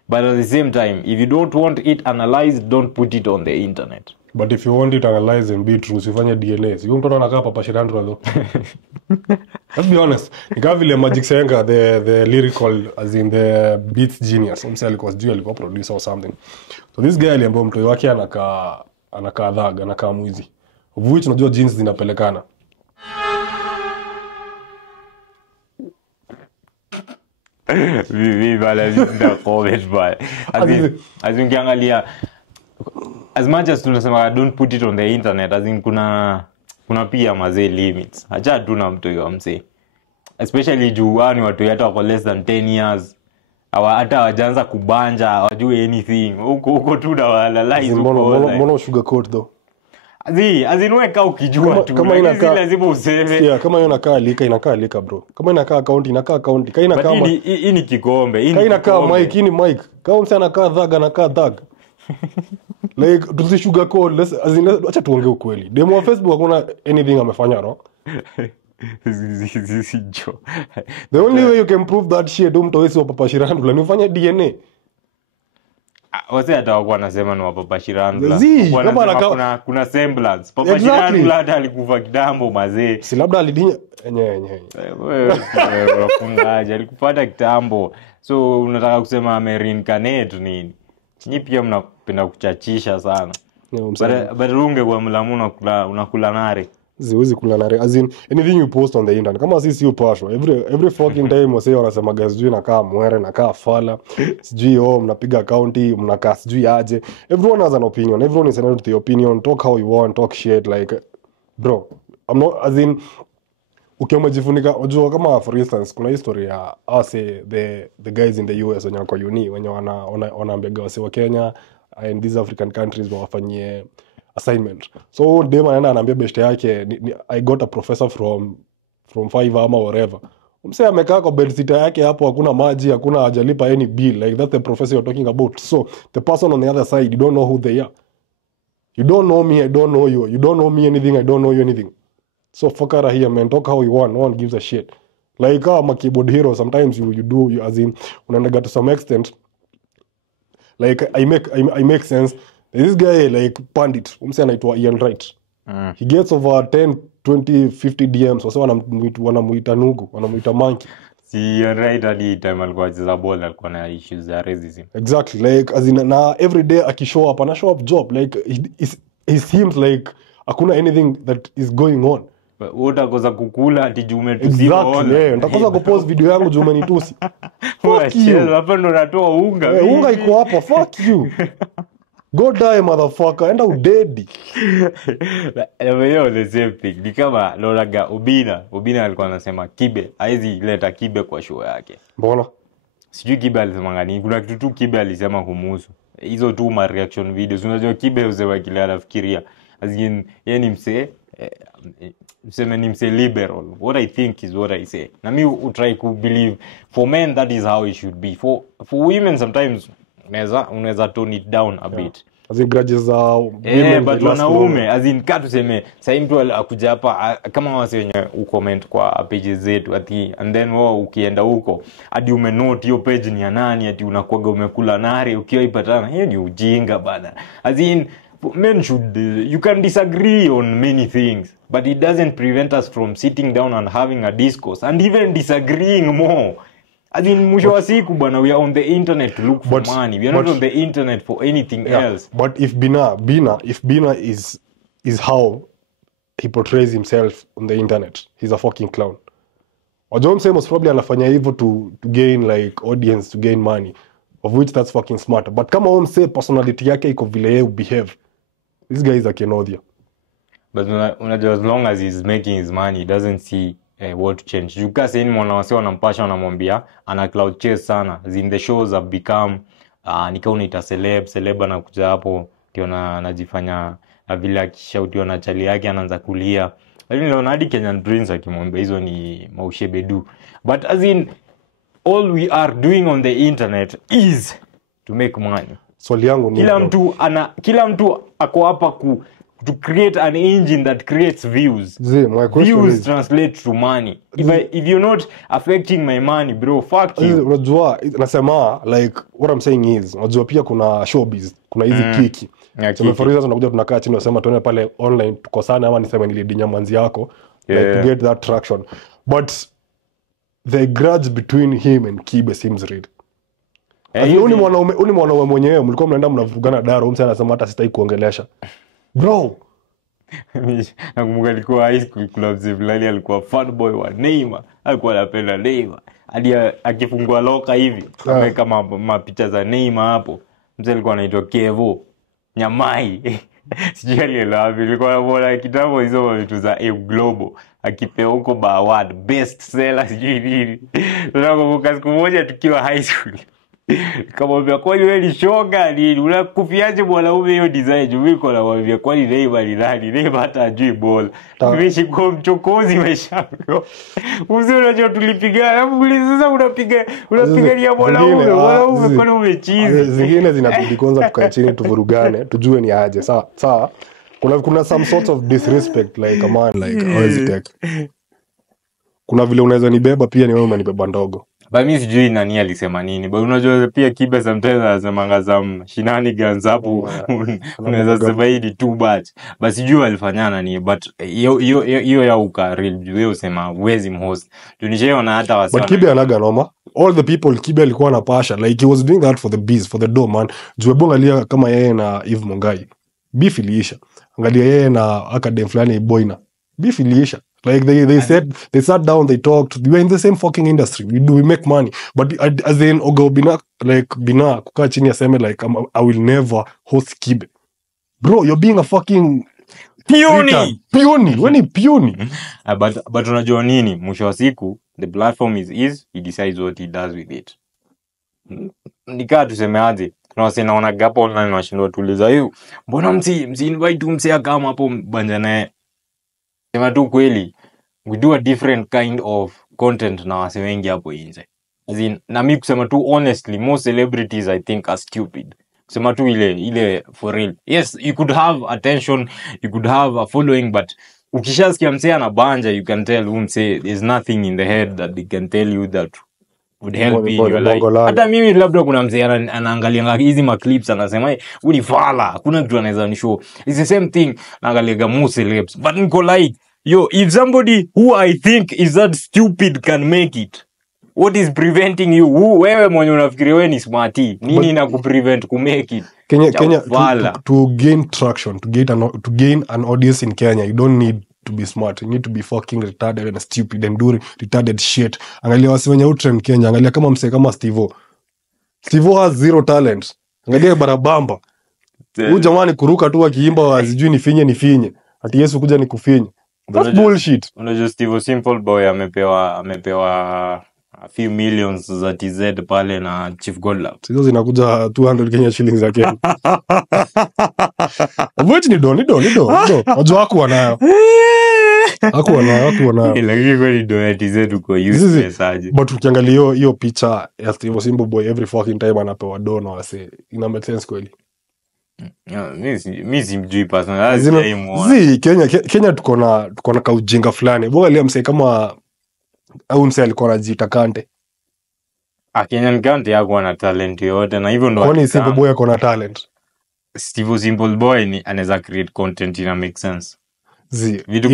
But at the same time, if you don't want it analyzed, don't put it on the internet. But if you want it analyzed and be true, usifanye DNA. Sio mtu anakaa Papa Shirandula though. Let's be honest. Nika vile Magic Senga, the lyrical, as in the beats genius. Alikuwa producer or something. So this guy aliambia mtoi wake anakaa dhag, anakaa mwizi. Of which unajua jeans zinapelekana. Vivi bala the comment bala. As in kiangalia, as much as tunasema don't put it on the internet, as in kuna pia mazee limits. Acha tu na mtu yao msee. Especially juu wani watu hata wako less than 10 years. Hata wajanza kubanja, wajue anything. Huko tu na analyze huko. Mbona sugarcoat though? As in weka ukijua tu. Kama inakaa lazima useme. Yeah, kama inakaa lika bro. Kama inakaa account inakaa. Kaina kama hii ni kikombe. Kaina kama mic, hii ni mic. Kama msana anakaa dhag anakaa dhag. Like tusisugarcoat, acha tuongee ukweli. Demo wa Facebook hakuna anything amefanya wrong. This joke. The only way you can prove that shit mtoesi wa Papa Shirandula ni ufanye DNA. Wase hata wako wanasema ni wa Papa Shirandula. Kuna semblance. Papa Shirandula hata alikufa kitambo mazee. Si labda alidinya wewe unafungaje? Alikupata kitambo. So unataka kusema reincarnate nini? Nyinyi pia mnapenda kuchachisha sana. But runge kwa mlamu unakula nare. Ziwezi kula nare. As in anything you post on the internet. Kama sisi upashwa. Every fucking time wasee wanasema sijui nakaa mwere, nakaa fala. Sijui mnapiga county, mnakaa sijui aje. Everyone has an opinion. Everyone is entitled to the opinion. Talk how you want, talk shit like bro. I'm not as in ukiumejifunika unajua kama for instance kuna history ya the guys in the US wenye wako uni wenye wanaambia wase wa Kenya and these African countries wafanyie assignment. So dem anaambia best yake I got a professor from 5 ama whatever. Msee amekaa kwa bed sitter yake hapo, hakuna maji, hakuna hajalipa any bill. Like that's the professor you're talking about. So the person on the other side, you don't know who they are. You don't know me, I don't know you. You don't know me anything, I don't know you anything. So fuck out of here, man. Talk how you want. No one gives a shit. Like I'm a keyboard hero. Sometimes you as in when I get to some extent, like I make sense. This guy like Pandit, umse anaitwa Ian Wright. He gets over 10, 20, 50 DMs. Wasa wanamuita nugu, wanamuita monkey. Si Ian Wright hadi time alikuwa acheza ball alikuwa na issues za racism. Exactly. Like as in na every day akishow up, ana show up job. Like he seems like hakuna anything that is going on. Utakosa kukula ati jume tusipo. Exactly. Yeah, nitakosa kupost video yangu jume nitusi. Fuck you. Hapa ndo natoa unga. Unga iko hapa. Fuck you. Go die motherfucker. Enda udedi. Leo the same thing. Ni kama Loraga Obina alikuwa anasema Kibe haizi leta Kibe kwa show yake. Mbona? Sijui Kibe alisema ngani. Kuna kitu tu Kibe alisema kumuhusu. Hizo tu ma reaction videos. Unajua Kibe usewa kile anafikiria. As in yeye ni ni mse liberal. What I think is what I say. Na mi try to believe for men that is how it should be. For women sometimes unaweza tone it down a bit. As in grudges but wanaume as in katu seme sasa mtu akuja hapa kama wase wenye ucomment kwa pages zetu and then wao ukienda huko hadi umenote hiyo page ni ya nani ati unakuaga umekula nare ukiwa ipatana hiyo ni ujinga bana. As in men should you can disagree on many things but it doesn't prevent us from sitting down and having a discourse and even disagreeing more. As in mwisho wa siku bwana, we are on the internet to look for money. We are not on the internet for anything else. But if Bina is how he portrays himself on the internet, he's a fucking clown. John say most probably anafanya hivyo to gain like audience, to gain money, of which that's fucking smart. But kama home say personality yake iko vile yeye behave, this guy is a Kenodia. But unajua as long as he's making his money, he doesn't see what to change. You can say ni mwana wase wanampasha wanamwambia ana cloud chase sana. As in the shows have become nika unaita celeb anakuja hapo ndio anajifanya vile akishautiwa na chali yake anaanza kulia. Lakini ndio hadi Kenyan Prince akimwambia hizo ni maushebedu. But as in all we are doing on the internet is to make money. Swali yangu ni kila mtu ako hapa to create an engine that creates views. My question views is, translate to money. If you're not affecting my money, bro, fuck you. Unajua nasema like what I'm saying is unajua pia kuna showbiz, kuna hizi kiki. So for instance tunakuja tunakaa chini tunasema tuone pale online tuko sana ama niseme nilidinya manzi yako like to get that traction. But the grudge between him and Kibe seems real. Uni mwanaume mwenyewe mlikuwa mnaenda mnavurugana daro, mse anasema hata sitaki kuongelesha. Bro, nakumbuka alikuwa high school club zivlali alikuwa fanboy wa Neymar, alikuwa anapenda Neymar. Hadi akifungua loka hivi, ameweka mapicha za Neymar hapo. Mzee alikuwa anaitwa Kevo Nyamai. Sijui alielewa ilikuwa anaona kitabu hizo vitu za Global akipewa huko ba award best seller sijui nini. Tunakumbuka siku moja tukiwa high school. Kamwambia kwani wewe ni shoga nini? Unakufiaje mwanaume hiyo design? Mimi namwambia kwani Neymar ni nani? Neymar hata ajui ball. Tumeshikwa mchokozi maisha. Mzee unajua tulipigana. Alafu sasa unapigania mwanaume kwani umechizi. Zingine zinabidi kwanza tukae chini tuvurugane, tujue ni aje. Sawa. Kuna some sort of disrespect like a man like always take. Kuna vile unaweza nibeba pia ni wewe umenibeba ndogo. But mimi sijui nani alisema nini. But unajua pia Kibe sometimes anasema some shenanigans hapo. Unaweza sema hii too much. But sijui alifanyana nini. But hiyo ya ukaril wewe usema wezi mhost. Tunishaona hata wasema. But Kibe anaga noma. All the people Kibe alikuwa na passion. Like he was doing that for the biz, for the dough man. Juebo angalia kama yeye na Eve Mongai. Beef iliisha. Angalia yeye na academy fulani Boyna. Beef iliisha. Like they sat down, they talked. We were in the same fucking industry. We make money. But as in Ogo Bina kukaa chini aseme like I will never host Kibe. Bro, you're being a fucking Peony. When he peony. But unajua nini? Mwisho wa siku the platform is his. He decides what he does with it. Nikaa tuseme aje. Kuna wase naona gapo online washindwa tuliza hiyo. Mbona msi invite mse kama hapo banja naye. Sema tu kweli, we do a different kind of content na wase wengi hapo nje. As in, na mimi kusema tu honestly, most celebrities I think are stupid. Kusema tu ile for real. Yes, you could have attention, you could have a following, but ukishasikia mse ana banja, you can tell mse there's nothing in the head that they can tell you that would help in your life. Hata mimi labda kuna mse anaangalia hizi ma clips anasema unifala, hakuna kitu anaweza ni show. It's the same thing naangalia mu celebs. But niko like, yo, if somebody who I think is that stupid can make it, what is preventing you? Wewe mwenye unafikiri wewe ni smarty, nini inakuprevent ku make it? Kenya to gain traction, to gain an audience in Kenya, you don't need to be smart. You need to be fucking retarded and stupid and do retarded shit. Angalia wasi wenye utrend Kenya, angalia kama mse kama Steve-O. Steve-O has zero talent. Angalia Barabamba. Huyu jamani kuruka tu akiimba wasijui nifinye. Ati Yesu kuja nikufinye. That's bullshit. Unajua Steve Simple Boy amepewa a few millions za TZ pale na Chief Godlove. Hizo zinakuja 200 Kenya shillings za Kenya. Which ni do. Wajua hakuwa nayo. Hakuwa nayo. Lakini kweli do ya TZ uko useless aje. But ukiangalia hiyo picha ya Steve Simple Boy every fucking time anapewa do na wase. Ina make sense kweli. Mimi simjui personally. Kenya tuko na kaujinga fulani. Bora leo msee kama au msee alikuwa anajiita Kante. Kenyan Kante yako na talent yote na hivyo ndo. Kwani Simple Boy yako na talent? Steve Simple Boy ni anaweza create content ina make sense. Vitu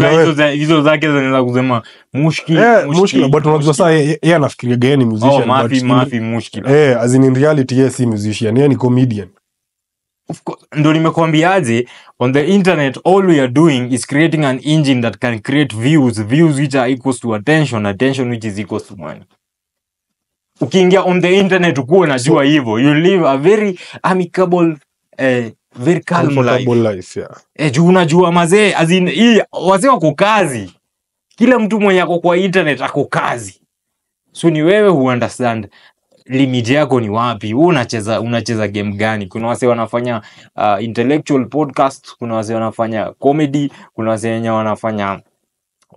hizo zake zinaweza kusema mushkil but unajua sasa yeye anafikiria gani musician Mafi mushkil. As in reality yeye si musician, yeye ni comedian. Of course, ndo nimekwambiaje, on the internet all we are doing is creating an engine that can create views which are equals to attention which is equals to money. Ukiingia on the internet ukuwa unajua hivyo, you live a very amicable very calm life. Yeah. Juu unajua mazee as in wazee wako kazi. Kila mtu mwenye ako kwa internet ako kazi. So ni wewe who understand limit yako ni wapi, unacheza game gani. Kuna wase wanafanya intellectual podcast, kuna wase wanafanya comedy, kuna wase wenye wanafanya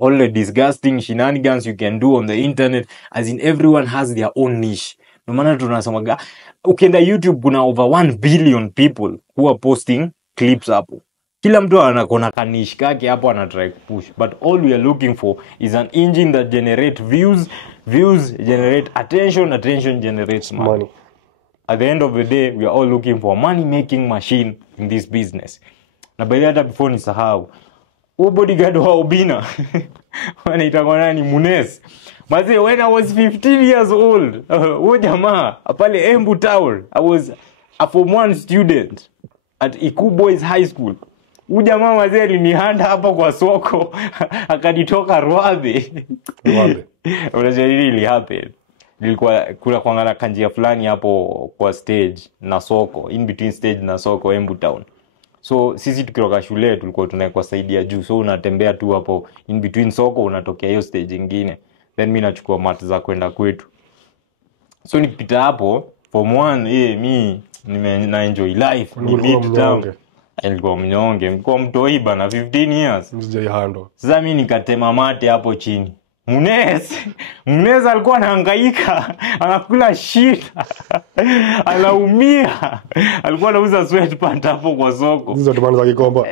all the disgusting shenanigans you can do on the internet. As in everyone has their own niche. No maana tunasemaga ukienda YouTube kuna over 1 billion people who are posting clips hapo. Kila mtu anakona kanish kake hapo ana try push, but all we are looking for is an engine that generate views generate attention generates money. At the end of the day we are all looking for a money making machine in this business. Na baada hata before ni sahau bodyguard wa Obina wanaita kwa nani Munes. Mazi when I was 15 years old, huyo jamaa pale Embu Tower, I was a form 1 student at Iku Boys High School. Huyo jamaa mazi alinihanda hapa kwa soko akanitoka Rwabe. Unajua really happen. Nilikuwa kuna kuangana kanjia fulani hapo kwa stage na soko, in between stage na soko Embu Town. So sisi tukiroka shule tulikuwa tunaekwa saidia juu, so unatembea tu hapo in between soko unatokea hiyo stage nyingine, then mimi nachukua mat za kwenda kwetu. So nikipita hapo form 1 mi na enjoy life ni midterm. Nilikuwa mnyonge, nilikuwa mtoi bana 15 years. Msijai handle. Sasa mimi nikatema mate hapo chini. Mnez alikuwa anahangaika, anakula shit. Anaumia. Alikuwa anauza sweatpants hapo kwa soko. Hizo tumana za Gikomba.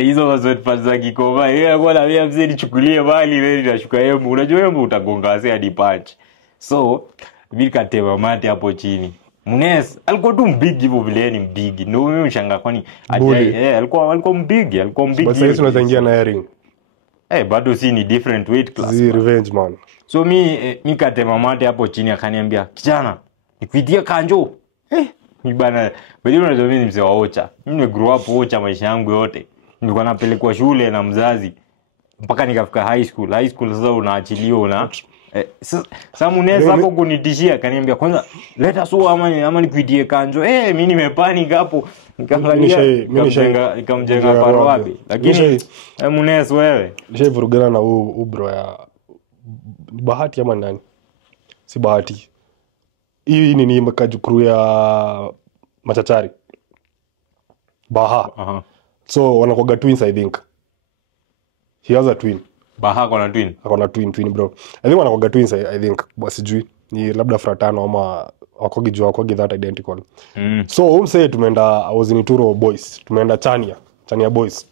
Hizo sweatpants za Gikomba. Yeye alikuwa anambia mzee nichukulie bali wewe nitashuka Embu. Unajua Embu utagonga wase hadi patch. So, mimi nikatema mate hapo chini. Mnez alikuwa tu mbigi hivyo vile ni mbigi. Ndio mimi mshanga kwani alikuwa mbigi, Basi sasa tunaingia na airing. Bado si ni different weight class. Zi revenge man. So mi katema mate hapo chini akaniambia, "Kijana, nikuitie kanjo." Mi bana, wewe unajua mimi mzee wa Ocha. Mimi nimegrow up Ocha maisha yangu yote. Nilikuwa napelekwa shule na mzazi mpaka nikafika high school. High school sasa unaachiliwa sasa Mnez hapo kunitishia akaniambia, "Kwanza leta suwa ama nikuitie kanjo." Mimi nimepanic hapo. Nikamjenga parwabi. Lakini Mnez wewe vurugana na bro ya Bahati ama nani? Si Bahati. Hii ni makajukuru ya Machachari. Baha. So wanakuwa twins I think. He has a twin. Baha akona twin bro. I think wanakuwa twins I think. Basi sijui ni labda fratano ama wakogi that identical. So umse tumeenda I was in Ituro boys. Tumeenda Chania boys.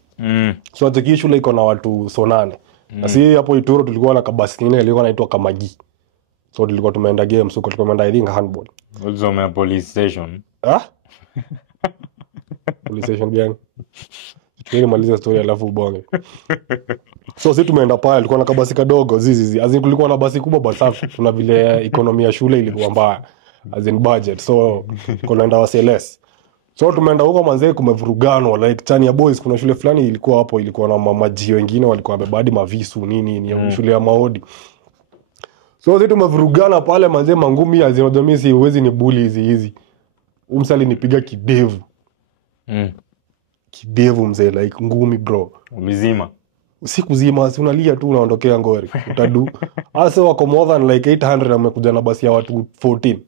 So ataki shule iko na watu 9. Na si hapo Ituro tulikuwa na kabasi kingine ilikuwa inaitwa Kamagi. So tulikuwa tumeenda game so tulikuwa tumeenda I think handball. Ulizomea police station. Police station gani? Tuende maliza story alafu ubonge. So sisi tumeenda pale tulikuwa na kabasi kadogo zizi. Azin kulikuwa na basi kubwa basafi. Tuna vile economy ya shule ilikuwa mbaya. As in budget. So tunaenda waseles. So tumeenda huko manzee kumevurugano like Chania boys kuna shule fulani ilikuwa hapo ilikuwa na mamaji wengine walikuwa wamebadi mavisu nini shule ya Maodi. So sisi tumevurugana pale manzee mangumi azinodhamisi uwezi ni bully hizi. Umsali nipiga kidevu. Kidevu mzee like ngumi bro. Umezima. Siku zima si unalia tu unaondokea ngori. Utadu. Asa wako more than like 800 amekuja na basi ya watu 14.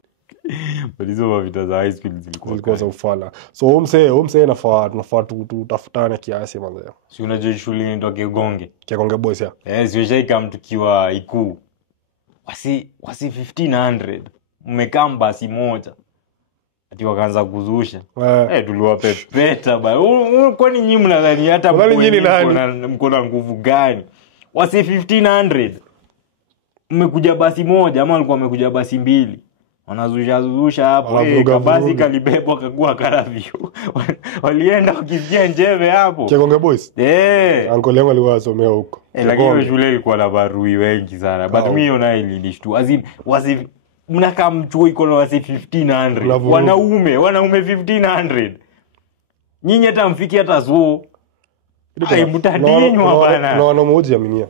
Balizo vita za high school zilikuwa za ufala. So umse nafaa tutafutane kiasi manzee. Si unajua shule inaitwa Kegonge boys ya. Siwezi mtu kiwa Ikuu. Wasi 1500. Mmekaa basi moja. Ati wakaanza kuzusha. Tuliwapepeta bana. Kwani nyinyi mnadhani hata mko na nguvu gani? Wasi 1500. Mmekuja basi moja ama walikuwa wamekuja basi 2. Wanazusha hapo kabasi kalibebwa kagua karavio. Walienda wakisikia njeve hapo. Kegonge boys? Uncle yangu aliwasomea huko. Lakini shule ilikuwa na barui wengi sana. But mimi ona ililishtu. Azin wasi mnaka mchuo iko na wasi 1500. Wanaume 1500. Nyinyi hata mfiki hata zoo. Mtadinywa bana. Na wanamoja aminia.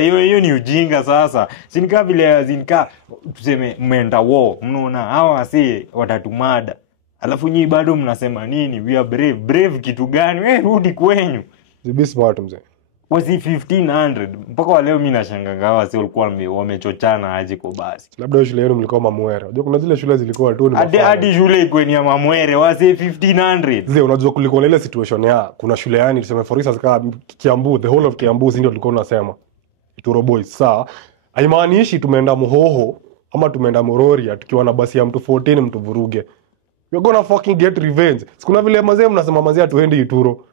Hiyo ni ujinga sasa. Sinika vile zinka tuseme mmeenda war. Mnaona hawa si watatumada. Alafu nyinyi bado mnasema nini? We are brave. Brave kitu gani? Rudi kwenyu. Be smart mzee. Wasi 1500. Mpaka leo mimi nashangaa wasi walikuwa wamechochana aje kwa basi. Labda shule yenu mlikuwa Mamwere. Unajua kuna zile shule zilikuwa tu ni hadi shule iko ni ya Mamwere wasi 1500. Zee unajua kulikuwa ile situation ya kuna shule yani tuseme for instance kama Kiambu, the whole of Kiambu ndio tulikuwa tunasema. Ituro boys saa haimaanishi tumeenda Muhoho ama tumeenda Mororia tukiwa na basi ya mtu 14 mtu vuruge. You're gonna fucking get revenge. Sikuna vile mazee mnasema mazee tuende Ituro.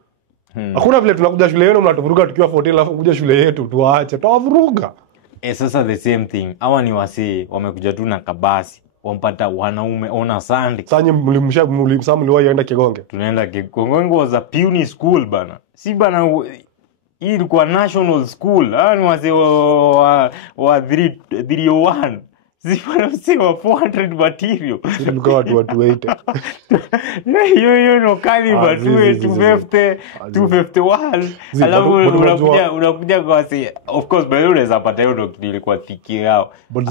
Hakuna vile tunakuja shule yenu mnatuvuruga tukiwa 14 alafu kuja shule yetu tuache tawavuruga. Sasa the same thing. Hawa ni wasee wamekuja tu na kabasi. Wampata wanaume ona Sunday. Sasa mliwaenda Kegonge. Tunaenda Kegonge was a puny school bana. Si bana hii ilikuwa national school. Hawa ni wasee wa 301. Zipana msewa 400 material. Tulikuwa watu 8. Hiyo no kaliba 250 251. Alafu unakuja kwa si of course by unaweza pata hiyo ndo ilikuwa tiki yao. But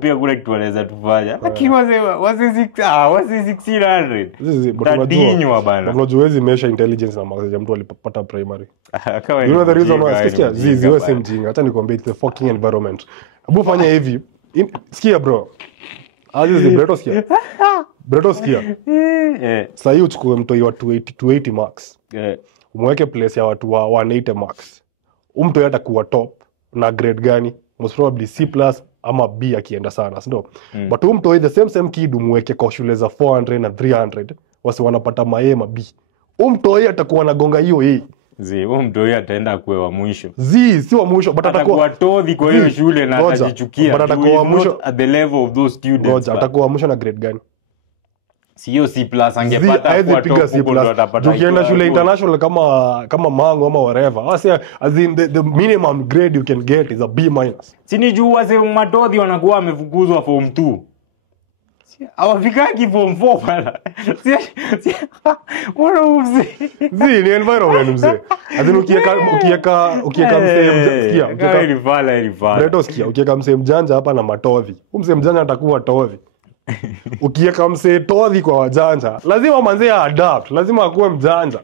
pia kuna kitu wanaweza tufanya. Lakini wasi 1600. Tadinywa bana. Unajua hizi measure intelligence na mawazo ya mtu alipata primary. You know the reason why ziwe same thing. Hata nikwambie the fucking environment. Hebu fanya hivi. Sikia bro. Azizi Breto skia. Sasa hiyo uchukue mtoi wa 280 marks. Umweke place ya watu wa 180 marks. Mtoi atakuwa top na grade gani? Most probably C+ ama B akienda sana, ndio. But mtoi the same kid umweke kwa shule za 400 na 300 wasi wanapata maema B. Mtoi atakuwa anagonga hiyo hii. Mtoi ataenda kwa wa mwisho. Si wa mwisho, but atakuwa todhi kwa hiyo shule na atajichukia. But atakuwa wa mwisho at the level of those students. Atakuwa wa mwisho na grade gani? Sio C+ angepata kwa top huko ndo atapata. Ukienda shule international kama Mangu ama whatever. As in the minimum grade you can get is a B-. Sini juu wase matodhi wanakuwa wamefukuzwa form 2. Hawafikaki form 4 bana. Wana mzee. Ni environment mzee. Azin ukieka mzee sikia. Breto sikia, ukieka mzee mjanja hapa na matodhi. Mzee mjanja atakuwa todhi. Ukieka mzee todhi kwa wajanja, lazima manzee adapt, lazima akuwe mjanja.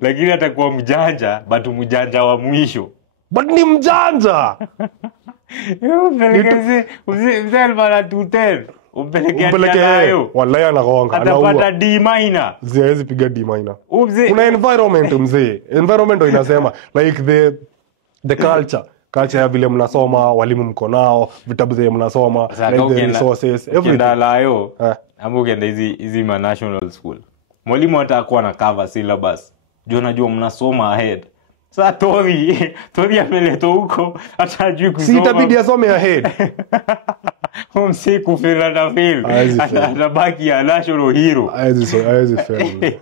Lakini atakuwa mjanja, but mjanja wa mwisho. But ni mjanja. Mzee alipata 210. Umpeleke hayo. Wallahi anagonga. Atapata D-. Ziwezi piga D-. Kuna environment mzee. Environment ndo inasema like the culture ya vile mnasoma, walimu mko nao, vitabu zile mnasoma, like the resources, everything. Ukienda layo, ama ukienda hizi ma national school. Mwalimu atakuwa na cover syllabus. Juu unajua mnasoma ahead. Sasa Tori ameleto huko atajui kusoma. Si itabidi asome ahead. Msi kufila na fail. Atabaki ya national hero. Haezi fail.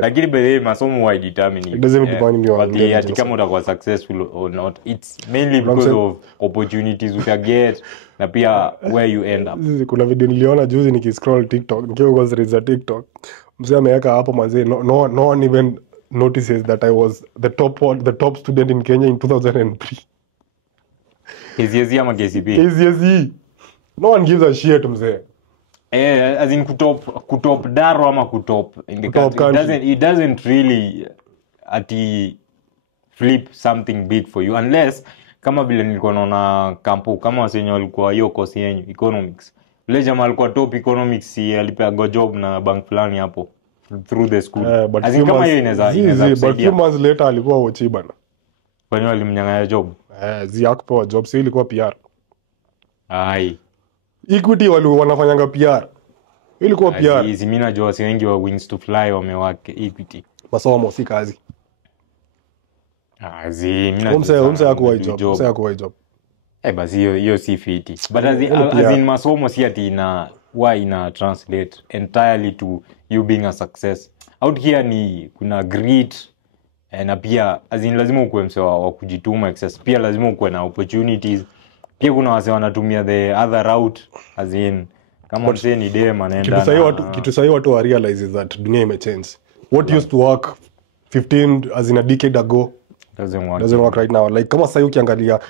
Lakini bede masomo wa determine. It doesn't depend on you. Ati kama utakuwa successful or not, it's mainly because of opportunities you get na pia where you end up. Kuna video niliona juzi nikiscroll TikTok, nikiwa kwa series za TikTok. Mzee ameweka hapo manze, no one even notices that I was the top student in Kenya in 2003. KCSE ama KCPE? KCSE. No one gives a shit mzee. As in kutop daro ama kutop in the country. It doesn't really flip something big for you unless kama vile nilikuwa naona kampo kama wasenye walikuwa hiyo course yenyu economics. Yule jamaa alikuwa top economics, alipewa job na bank fulani hapo through the school. As in kama hiyo inaweza but few months later alikuwa uchi bana. Kwani walimnyang'anya job? Hakupewa job, si ilikuwa PR. Ai. Equity wanafanyanga PR. Ilikuwa PR. Hizi mimi najua wasi wengi wa Wings to Fly wamewake Equity. Masomo si kazi. Mimi najua. Umse hakuwa job. Basi hiyo si fiti. But as in masomo si ati ina translate entirely to you being a success. Out here ni kuna grit na pia as in lazima ukuwe msewa wa kujituma excess. Pia lazima ukuwe na opportunities. Pia kuna wase wanatumia the other route as in kama mse ni dem anaenda. Kitu sahi watu wa realize that dunia imechange. What used to work 15 as in a decade ago doesn't work right now. Like kama sahi ukiangalia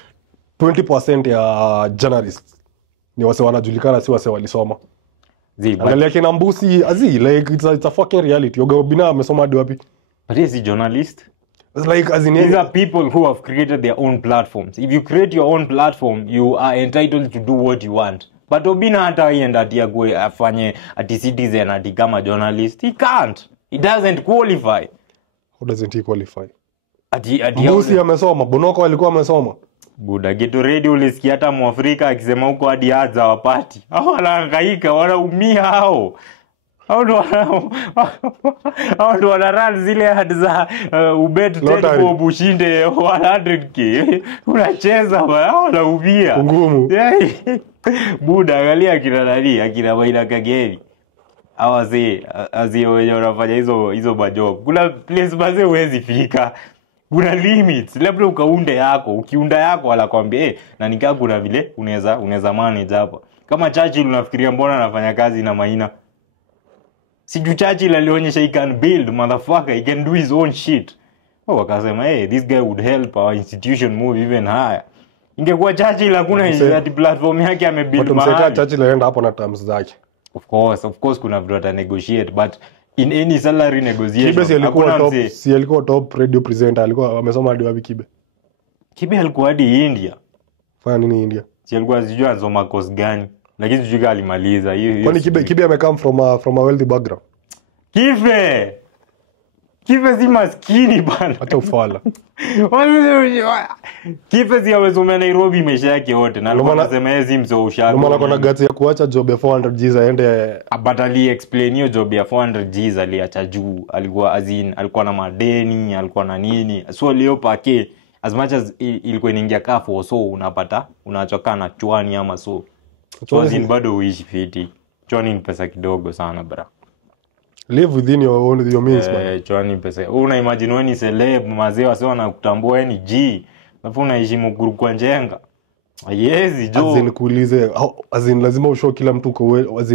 20% ya journalists ni wase wanajulikana, si wase walisoma. Angalia kina Mbusi like it's a fucking reality. Oga Obinna amesoma hadi wapi? But he is a journalist. Like as in these are people who have created their own platforms. If you create your own platform, you are entitled to do what you want. But Obinna hata yenda ati afanye ati citizen ati kama journalist. He can't. He doesn't qualify. How doesn't he qualify? Ati Mbusi amesoma, Bonoko alikuwa amesoma. Buda Geto Radio ulisikia hata Mwafrika akisema huko hadi ads hawapati. Hao wanahangaika, wanaumia hao. Hao ndo wanarun zile ads za ubet table ushinde 100k. Unacheza hao wanaumia. Ngumu. Buda angalia akina Maina Kageri. Awazi wenye wanafanya hizo majob. Kuna place baze huwezi fika. Kuna limits. Labda ukaunde yako. Ukiunda yako wanakuambia na nikaa kuna vile unaweza manage hapa. Kama Churchill unafikiria mbona anafanya kazi na Maina? Siju Churchill alionyesha he can build, motherfucker. He can do his own shit. Wakasema this guy would help our institution move even higher. Ingekuwa Churchill hakuna ati platform yake amebuild mahali. Mseka Churchill anaenda hapo na terms zake. Of course kuna vitu ata negotiate, but in any salary negotiation Kibe alikuwa top radio presenter, alikuwa amesoma hadi wapi Kibe? Kibe alikuwa hadi India. Fanya nini India? Si alikuwa sijui anasoma course gani. Lakini sijui alimaliza. Hiyo. Kwani Kibe amecome from a wealthy background? Kife si maskini bana. Hata ufala. Kife si amesomea Nairobi maisha yake yote na alikuwa anasema yeye si mzee ushago. Ndio maana kuna guts ya kuacha job ya 400 G's aende but ali explain hiyo job ya 400 G's aliacha juu. Alikuwa na madeni, alikuwa na nini. So leo pake as much as ilikuwa inaingia kafo so unapata unachoka na chwani ama so. So bado uishi fiti. Chwani ni pesa kidogo sana bra. Live within your means man. Chwani pesa. Una imagine wewe ni celeb mazee wasio wanakutambua wewe ni G. Alafu unaishi mkuru kwa njenga. Yezi jo. Azin kuulize lazima ushow kila mtu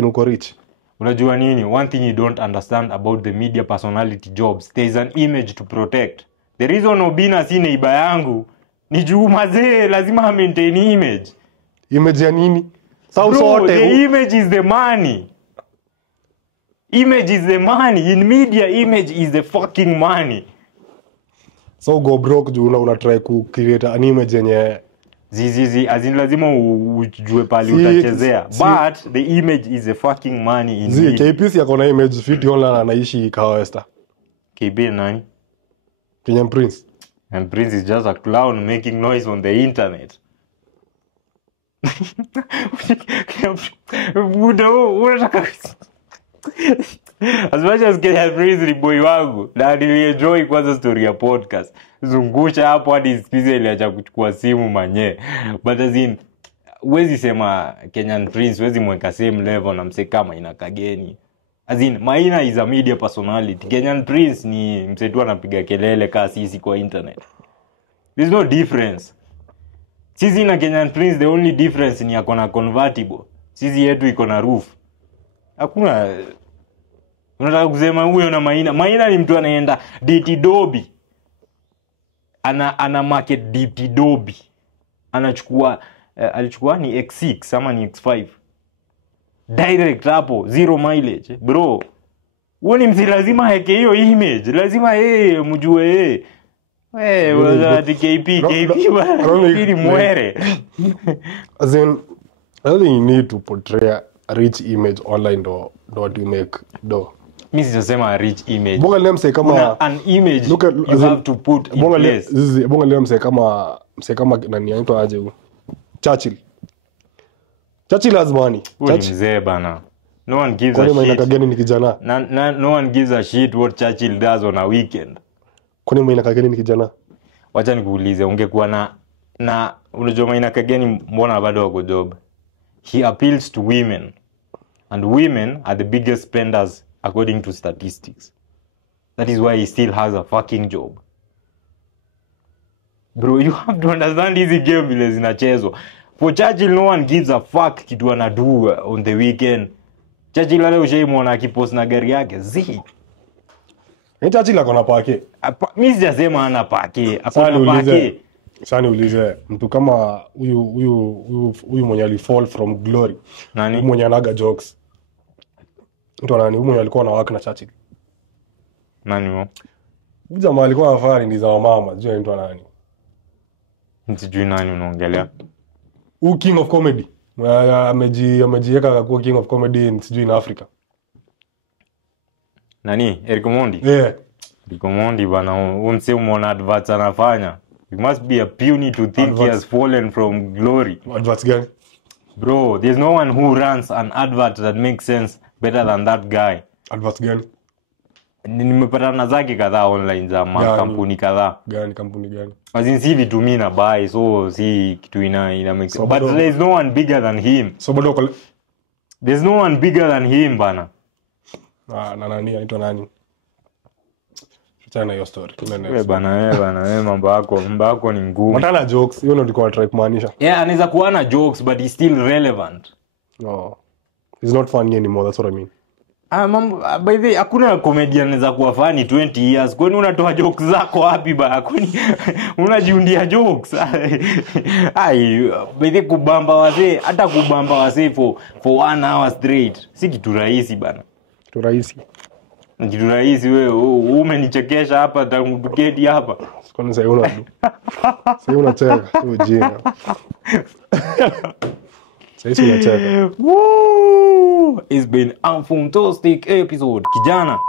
uko rich. Unajua nini? One thing you don't understand about the media personality jobs, there is an image to protect. The reason Obina si neighbor yangu ni juu mazee lazima maintain image. Image ya nini? Bro, the image is the money. Image is the money. In media, image is the fucking money. So go broke juu una try ku create an image yenye azin lazima ujue pali utachezea. But the image is the fucking money in media. KPC yako na image fit online anaishi Kawesta. KB nani? Kenyan Prince. And Prince is just a clown making noise on the internet. As much as Kenyan Prince ni boy wangu na nilienjoy kwanza story ya podcast zungusha hapo hadi sikize iliacha kuchukua simu manye but as in wezi sema Kenyan Prince wezi mweka same level na mse kama Maina Kageni as in Maina is a media personality. Kenyan Prince ni mse tu anapiga kelele kaa sisi kwa internet. There's no difference. Sisi na Kenyan Prince the only difference ni yako na convertible. Sisi yetu iko na roof. Hakuna unataka kusema huyo na Maina ni mtu anaenda DT Dobi. Ana market DT Dobi. Anachukua alichukua ni X6 ama ni X5. Direct hapo, zero mileage. Bro, huo ni msi lazima heke hiyo image. Lazima mjue wazati KP ni mwere. As in, I think you need to portray a rich image online to you make do. Mimi sisema a rich image. Bonga leo mse kama an image you have to put in place. Bonga leo mse kama nani anaitwa aje huyo? Churchill has money. Mzee bana. No one gives a shit. Maina Kageni ni kijana. No one gives a shit what Churchill does on a weekend. Kwani Maina Kageni ni kijana? Wacha nikuulize ungekuwa na unajua Maina Kageni mbona bado wako job? He appeals to women. And women are the biggest spenders according to statistics. That is why he still has a fucking job. Bro, you have to understand hizi game vile zinachezwa. For Churchill, no one gives a fuck kitu anadu on the weekend. Churchill leo ushaimwona akipost na gari yake. Churchill ako na pake. Mimi sijasema ana pake. Akona pake. Sasa niulize mtu kama huyu mwenye alifall from glory. Nani? Mwenye anaga jokes. Mtu nani? Mwenye alikuwa na work na Churchill. Nani huyo? Huyu jamaa alikuwa anafanya ndi za mama, sijui mtu nani. Sijui nani unaongelea. Who king of comedy? Amejiweka kuwa king of comedy sijui in Africa. Nani? Eric Mondi? Yeah. Eric Mondi bana, umse umeona adverts anafanya. It must be a puny to think he has fallen from glory. Adverts gani? Bro, there's no one who runs an advert that makes sense better than that guy. Adverts gani? Nimepatana zake kadhaa online za makampuni kadhaa. Kampuni gani? Azin si vitu mimi na buy so si kitu ina make sense. But there's no one bigger than him. So bado there's no one bigger than him bana. Nani anaitwa nani? Chana hiyo story. Wewe bana mambo yako ni ngumu. Matana jokes, hiyo ndio nilikuwa try kumaanisha. Yeah, anaweza kuwa na jokes but he's still relevant. No. He's not funny anymore, that's what I mean. By the way, hakuna comedian anaweza kuwa funny 20 years. Kwani unatoa jokes zako wapi ba? Kwani unajiundia jokes? By the kubamba wazee, hata kubamba wazee for 1 hour straight. Si kitu rahisi bana. Kitu rahisi. Kitu rahisi wewe umenichekesha hapa tangu tuketi hapa. Kwani sasa unadu. Sasa unacheka tu jina. Sasa unacheka. Woo! It's been a fantastic episode. Kijana.